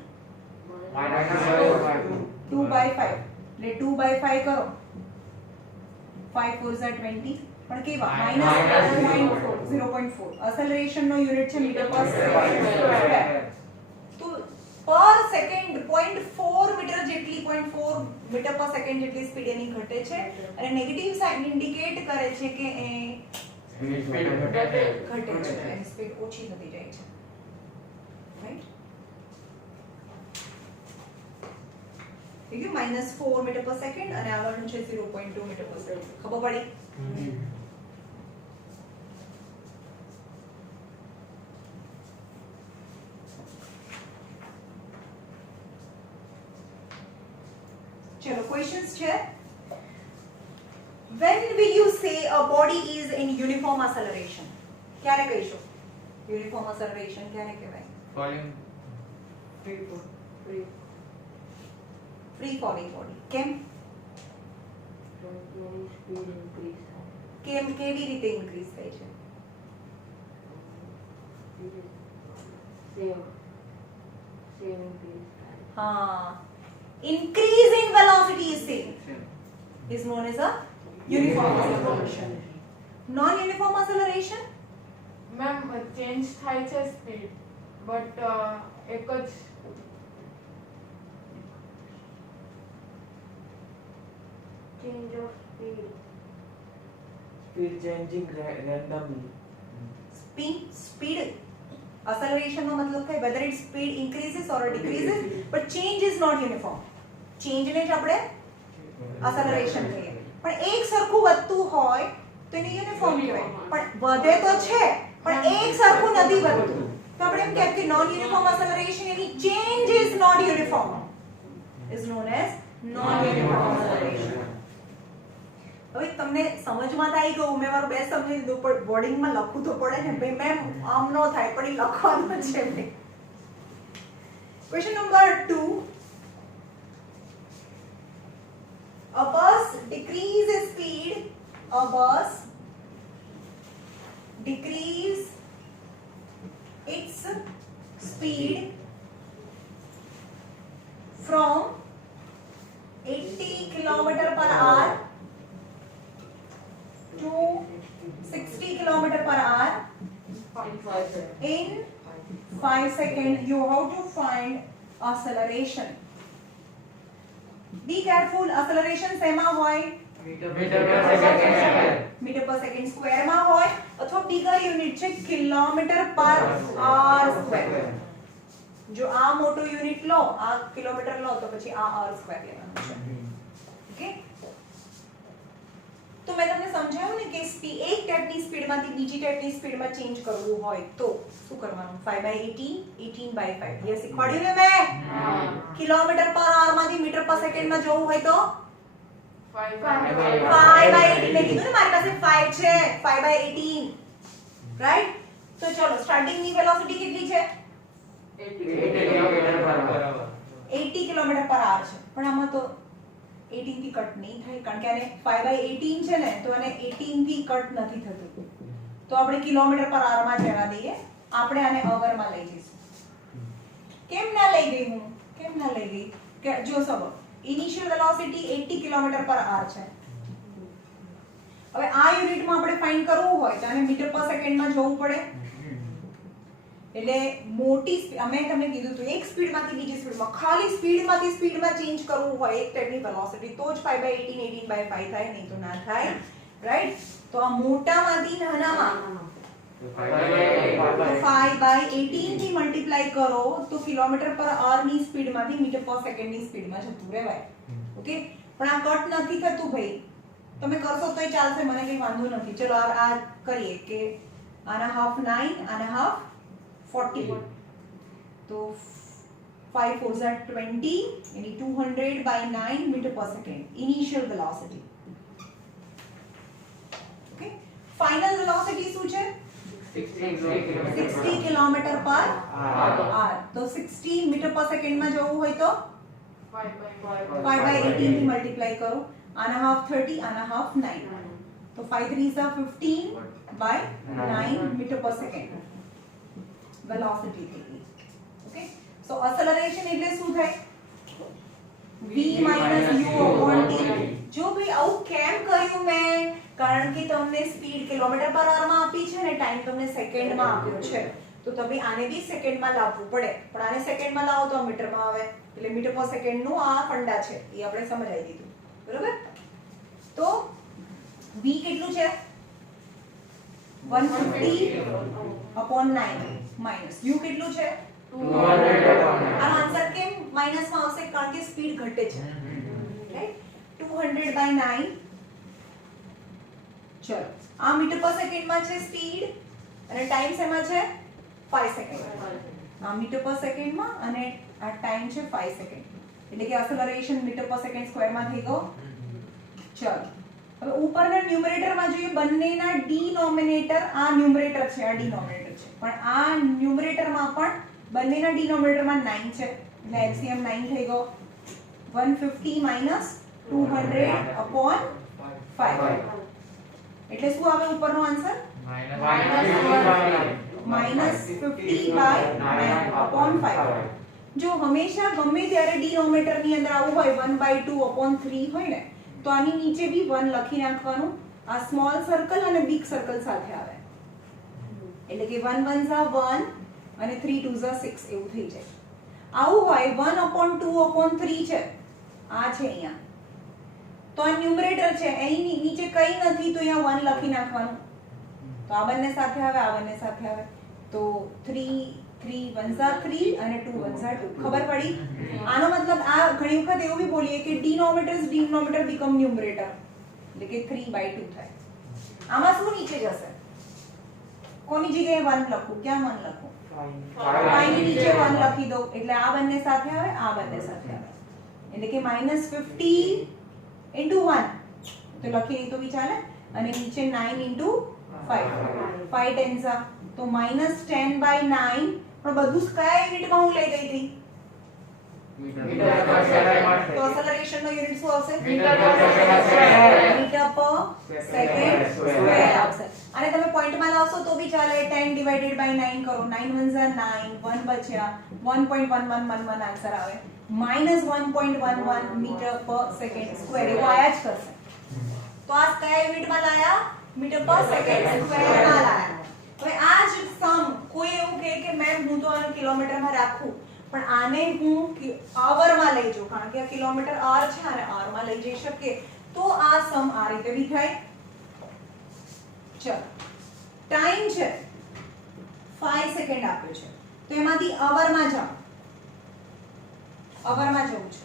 2 by 5. એટલે 2 by 5 કરો, 5 4 are 20, પણ કેવા? -0.4. acceleration નો યુનિટ છે મીટર પર સેકન્ડ. તો પર સેકન્ડ 0.4 મીટર જેટલી, 0.4 મીટર પર સેકન્ડ જેટલી સ્પીડ એની ઘટે છે, અને નેગેટિવ સાઇન ઇન્ડિકેટ કરે છે કે એ સ્પીડ ઘટે છે. ઘટે છે, એની સ્પીડ ઓછી થતી જાય છે, રાઈટ? ठीक है, -4 मीटर पर सेकंड અને આગળનું છે 0.2 મીટર પર સેકન્ડ. ખબર પડી? ચલો ક્વેશ્ચન્સ છે. When will you say a body is in uniform acceleration? ક્યારે કહીશું યુનિફોર્મ acceleration ક્યારે કહેવાય? Falling free falling body. કેમ સ્પીડ ઇન્ક્રીઝ કેમ કેવી રીતે ઇન્ક્રીઝ થાય છે? સેમ ઇન્ક્રીઝ હા, increasing velocity is same is known as a uniform acceleration. Non-uniform acceleration ma'am change થાય છે સ્પીડ બટ એક જ change of speed Speed changing randomly. speed acceleration નો મતલબ થાય whether its speed increases or decreases but change is not uniform. change ને જ આપણે acceleration કહીએ. પણ એક સરખું વધતું હોય તો એને યુનિફોર્મ કહેવાય. પણ વધે તો છે પણ એક સરખું નથી વધતું તો આપણે એમ કહીએ કે non uniform acceleration any change is not uniform is known as non uniform acceleration. હવે તમને સમજમાં તો આવી ગયું, મેં મારું બેસ્ટ સમજી દીધું પણ બોર્ડિંગમાં લખવું તો પડે ને ભાઈ મેમ આમ ન થાય પણ એ લખવાનું છે ભાઈ. Question number 2, a bus decreases speed decrease its speed from 80 km/h to 60 km/h in 5 seconds. You have to find acceleration. Be careful, acceleration શેમાં હોય? મીટર પર સેકન્ડ. મીટર પર સેકન્ડ સ્ક્વેર માં હોય અથવા બિગર યુનિટ છે km/h². જો આ મોટો યુનિટ લો, આ કિલોમીટર લો તો પછી આ r² લેવાનું છે. ઓકે, તો મેં તમને સમજાવ્યું ને કે એક ટેપની સ્પીડમાંથી બીજી ટેપની સ્પીડમાં ચેન્જ કરવું હોય તો શું કરવાનું? 5/18 18/5 એ શીખવાડ્યું ને મેં. km/h માંથી મીટર પર સેકન્ડમાં જવું હોય તો 5/18 મેં કીધું ને મારી પાસે 5 છે 5/18 રાઈટ. તો ચલો સ્ટાર્ટિંગ ની વેલોસિટી કેટલી છે? 80 km/h છે. પણ આમાં તો 18 થી કટ નહીં થાય કારણ કે આને 5/18 છે ને તો આને 18 થી કટ નથી થતું તો આપણે km/h માં જવા દઈએ. આપણે આને અવર માં લઈ જઈશું. કેમ ના લઈ ગઈ હું? કેમ ના લઈ ગઈ કે જો સબો ઇનિશિયલ વેલોસિટી 80 km/h છે. હવે આ યુનિટમાં આપણે ફાઇન્ડ કરવું હોય તો આને મીટર પર સેકન્ડમાં જવું પડે. એટલે મોટી અમે તમને કીધું હતું એક સ્પીડમાંથી બીજી સ્પીડમાં ખાલી સ્પીડમાં ચેન્જ કરવું હોય એક ટેપની વેલોસિટી તો જ 5/18 18/5 થાય, નહીં તો ના થાય રાઈટ. તો આ મોટામાંથી નાનામાં તો 5/18 થી મલ્ટીપ્લાય કરો તો km/h ની સ્પીડમાંથી મીટર પર સેકન્ડની સ્પીડમાં જતું રહેવાય. ઓકે, પણ આ કટ નથી થતું ભાઈ. તમે કરશો તોય ચાલશે, મને કઈ વાંધો નથી. ચલો આ કરીએ કે આના હાફ 9 આના હાફ 40 તો 5 4s are 20 यानी 200/9 meter per second initial velocity. Okay, final velocity શું છે? 60 km/h. તો 60 meter per second માં જવું હોય તો 5/18 થી મલ્ટીપ્લાય કરો. આના હાફ 30 આના હાફ 9 તો 5 3s are 15/9 meter per second velocity થઈ ગઈ. ઓકે, સો એક્સેલરેશન એટલે શું થાય? v - u/t. જો ભાઈ આવું કેમ કર્યું મેં? કારણ કે તમને સ્પીડ કિલોમીટર પર અવરમાં આપી છે ને ટાઈમ તમને સેકન્ડમાં આપ્યો છે તો તમે આને બી સેકન્ડમાં લાવવું પડે. પણ આને સેકન્ડમાં લાવો તો આ મીટરમાં આવે એટલે મીટર પર સેકન્ડ નું આ ફંડા છે એ આપણે સમજાવી દીધું. બરોબર? તો v કેટલું છે? 150/9 માઈનસ u કેટલું છે? 200. આનો આન્સર કેમ માઈનસમાં આવશે? કારણ કે સ્પીડ ઘટે છે રાઈટ. 200/9. ચલો આ મીટર પર સેકન્ડમાં છે સ્પીડ અને ટાઈમ શેમાં છે? 5 સેકન્ડ. આ મીટર પર સેકન્ડમાં અને આ ટાઈમ છે 5 સેકન્ડ એટલે કે એક્સેલરેશન મીટર પર સેકન્ડ સ્ક્વેરમાં થઈ ગયો. ચલો હવે ઉપરના ન્યુમરેટરમાં જોઈએ બંનેના ડિનોમિનેટર આ ન્યુમરેટર છે આ ડિનોમિનેટર છે પણ આ ન્યુમરેટરમાં પણ બંનેના ડિનોમિનેટરમાં 9 છે એટલે LCM 9 થઈ ગયો. 150 minus 200 upon 5 એટલે શું આવે ઉપરનો આન્સર -50 by 9 upon 5 જો હંમેશા ગમે ત્યારે ડિનોમિનેટર ની અંદર આવું હોય 1/2 upon 3 હોય ને તો આની નીચે બી 1 લખી નાખવાનું આ સ્મોલ સર્કલ અને બિગ સર્કલ સાથે આવે એટલે કે 1 1 ઝા 1 અને 3 2 ઝા 6 એવું થઈ જાય આવું હોય 1 upon 2 upon 3 છે આ છે અહીંયા તો આ ન્યુમરેટર છે એની નીચે કંઈ નથી તો અહીંયા 1 લખી નાખવાનું તો આ બંને સાથે આવે આ બંને સાથે આવે તો 3 3 1 ઝા 3 અને 2 1 ઝા 2 ખબર પડી આનો મતલબ આ ઘણી વખત એવું બી બોલીએ કે ડિનોમિનેટર બીકમ ન્યુમરેટર એટલે કે 3/2 થાય આમાં શું નીચે જશે કોની જગ્યાએ 1 લખું ક્યાં 1 લખું 5 ની નીચે 1 લખી દો એટલે આ બંને સાથે આવે આ બંને સાથે આવે એટલે કે -50 into 1 તો લખી દે તો બી ચાલે અને નીચે 9 into 5 5 tens are તો -10 by 9 પણ બધું કયા યુનિટમાં હું લઈ ગઈ હતી તો એક્સેલરેશન નો યુનિટ શું આવશે મીટર પર સેકન્ડ સ્ક્વેર આવશે અને તમે પોઈન્ટમાં લાવશો તો બી ચાલે 10 divided by 9 કરો 9 1 9 1 બચ્યા 1.1111 આન્સર આવે -1.11 મીટર પર સેકન્ડ સ્ક્વેર એવું આયા જ કરશે તો આ કયા યુનિટમાં લાયા મીટર પર સેકન્ડ સ્ક્વેરમાં લાયા હવે આ જ સમ કોઈ એવું કહે કે મેમ હું તો આને કિલોમીટરમાં રાખું પણ આને હું આવરમાં લઈ જાઉં કારણ કે આ કિલોમીટર r છે અને r માં લઈ જઈ શકીએ તો આ સમ આ રીતે બી થાય ચલો ટાઈમ છે 5 સેકન્ડ આપ્યો છે તો એમાંથી આવરમાં જાઓ આવરમાં જવું છે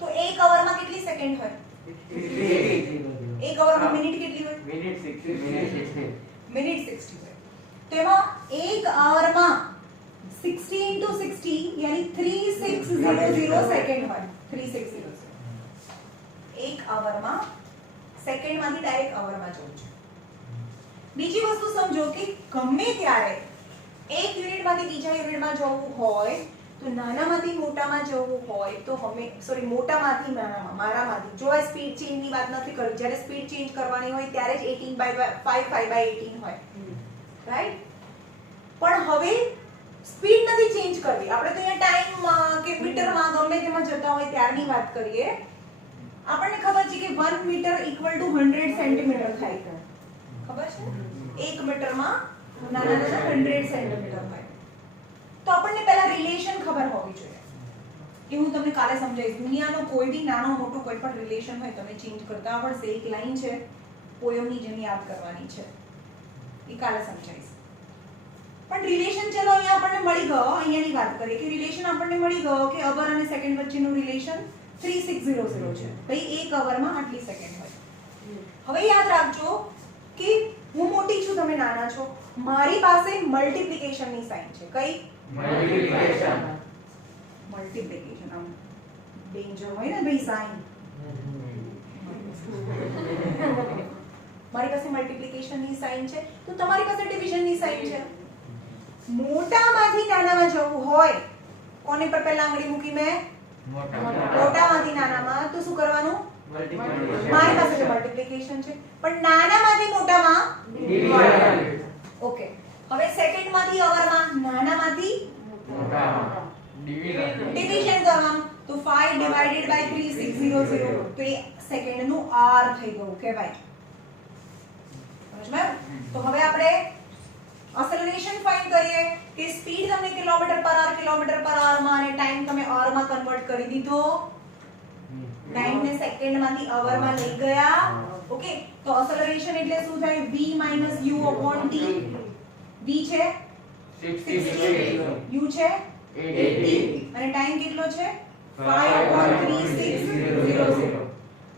તો એક આવરમાં કેટલી સેકન્ડ હોય એક આવરમાં મિનિટ કેટલી હોય મિનિટ 60 હોય તો એમાં એક આવરમાં 60 into 60 यानी 3600 સેકન્ડ હોય 3600 એક આવરમાં સેકન્ડ માંથી ડાયરેક્ટ આવરમાં જવું છે બીજી વસ્તુ સમજો કે ગમે ત્યારે એક યુનિટ માંથી બીજા યુનિટમાં જવું હોય તો નાનામાંથી મોટામાં જવું હોય તો મોટામાંથી નાનામાં મારામાંથી જો આ સ્પીડ ચેન્જની વાત નથી કરી જ્યારે સ્પીડ ચેન્જ કરવાની હોય ત્યારે જ 18/5/18 હોય રાઈટ પણ હવે સ્પીડ નથી ચેન્જ કરવી આપણે તો અહીંયા ટાઈમમાં કે મીટરમાં ગમે તેમાં જતા હોય ત્યારની વાત કરીએ આપણને ખબર છે કે 1 મીટર = 100 સેન્ટીમીટર થાય છે ખબર છે 1 મીટરમાં નાના 100 સેન્ટીમીટર હોય તો આપણને પહેલા રિલેશન ખબર હોવી જોઈએ એ હું તમને કાલે સમજાવીશ દુનિયાનો કોઈ બી નાનો મોટો કોઈ પણ રિલેશન હોય તમે ચેન્જ કરતા આવડશે એક લાઈન છે પોયમની જેમ યાદ કરવાની છે એ કાલે સમજાવીશ પણ રિલેશન ચલો અહીંયા આપણને મળી ગયો અહીંયાની વાત કરીએ કે રિલેશન આપણને મળી ગયો કે અવર અને સેકન્ડ વચ્ચેનું રિલેશન 3600 છે ભાઈ એક અવરમાં આટલી સેકન્ડ હોય હવે યાદ રાખજો કે હું મોટી છું તમે નાના છો મારી પાસે મલ્ટીપ્લિકેશનની સાઇન છે કઈ મલ્ટીપ્લિકેશન આમ ડેન્જર હોય ને ભાઈ સાઇન મારી પાસે મલ્ટીપ્લિકેશનની સાઇન છે તો તમારી પાસે ડિવિઝનની સાઇન છે મોટામાંથી નાનામાં જવું હોય કોને પર પહેલા આંગળી મૂકી મેં મોટામાંથી નાનામાં તો શું કરવાનું મારી પાસે મલ્ટીપ્લિકેશન છે પણ નાનામાંથી મોટામાં ઓકે હવે સેકન્ડમાંથી અવરમાં નાનામાંથી ડિવિઝન કરવાનું તો 5 divided by 3600 તો એ સેકન્ડનું r થઈ ગયું કહેવાય સમજમાં તો હવે આપણે એક્સેલરેશન ફાઇન્ડ કરીએ કે સ્પીડ તમને કિલોમીટર પર આર માં અને ટાઈમ તમે r માં કન્વર્ટ કરી દીધો ટાઈમ ને સેકન્ડ માંથી અવર માં લઈ ગયા ઓકે તો એક્સેલરેશન એટલે શું થાય v - u / t v છે 60 u છે 80 અને ટાઈમ કેટલો છે 5/3600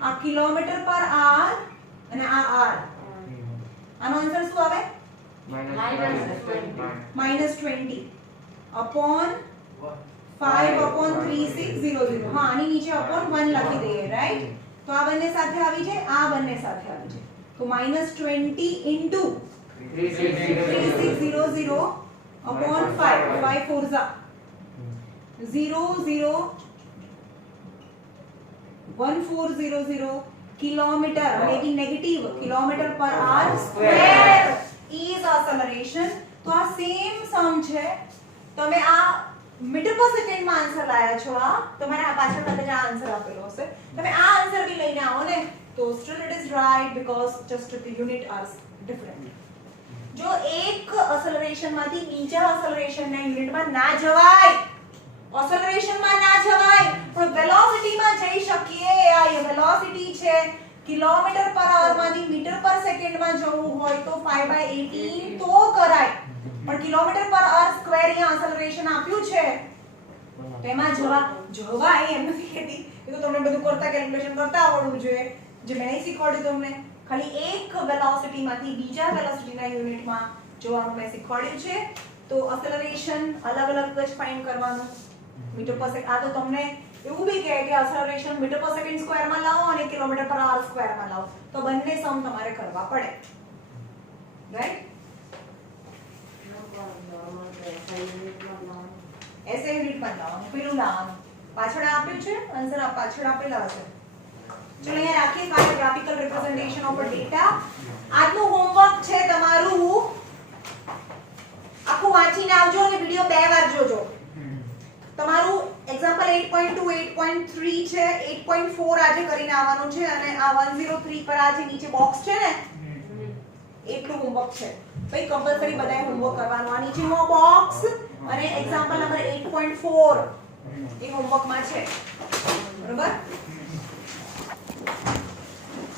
આ કિલોમીટર પર આર અને આ આર આનો આન્સર શું આવે -20 upon 5/3600 હા આની નીચે upon 1 લખી દઈએ રાઈટ તો આ બંને સાથે આવી જાય આ બંને સાથે આવી જાય તો -20 into 3600 upon 5 4 0 0 1400 કિલોમીટર અને એની નેગેટિવ કિલોમીટર પર આર સ્ક્વેર ઇઝ એક્સેલરેશન. તો આ સેમ સમ છે. તમે આ મીટર પર સેકન્ડ માં આન્સર લાયા છો. આ તમારે આ પાછળ કદાચ આ આન્સર આપેલો હશે. તમે આ આન્સર બી લઈને આવો ને તો steel it is right because just the unit R different. જો એક એક્સેલરેશન માંથી બીજા એક્સેલરેશન ના યુનિટમાં ના જવાય, એક્સેલરેશન માં ના જવાય પણ વેલોસિટી માં જઈ શકીએ. આ વેલોસિટી છે કિલોમીટર પર અવર માંથી મીટર પર સેકન્ડ માં જવું હોય તો 5/18 તો કરાય. પણ કિલોમીટર પર અવર સ્ક્વેર અહીંયા એક્સેલરેશન આપ્યું છે તેમાં જવાય એમ નથી કહેતી. એ તો તમને બધું કરતા કેલ્ક્યુલેશન કરતા આવડવું જોઈએ, જે મેં નહીં શીખવાડ્યું તમને. ખાલી એક વેલોસિટી માંથી બીજા વેલોસિટીના યુનિટમાં જવાનું મેં શીખવાડ્યું છે. તો એક્સેલરેશન અલગ અલગ જ ફાઇન્ડ કરવાનું. મીટર પર સેકન્ડ આ તો તમને એવું બી કહે કે એક્સેલરેશન મીટર પર સેકન્ડ સ્ક્વેર માં લાવો અને કિલોમીટર પર અવર સ્ક્વેર માં લાવો તો બંને સમ તમારે કરવા પડે. રાઈટ? એસઆઈ યુનિટમાં લાવવાનું, પેલું લાવવાનું. પાછળ આપ્યું છે આન્સર, આ પાછળ આપેલા હશે. ચલો અહીંયા રાખીએ કાલે ગ્રાફિકલ રિપ્રેઝન્ટેશન ઓફ ડેટા. આજનું હોમવર્ક છે તમારું. આખું વાંચીને આવજો અને વિડિયો 2 વાર જોજો. તમારું એક્ઝામ્પલ 8.2 8.3 છે, 8.4 આજે કરીને આવવાનું છે અને આ 103 પર આ જે નીચે બોક્સ છે ને એટલું હોમવર્ક છે. ભાઈ કમ્પલસરી બધાએ હોમવર્ક કરવાનું. આ નીચેનો બોક્સ અને એક્ઝામ્પલ નંબર 8.4 એ હોમવર્કમાં છે. બરોબર?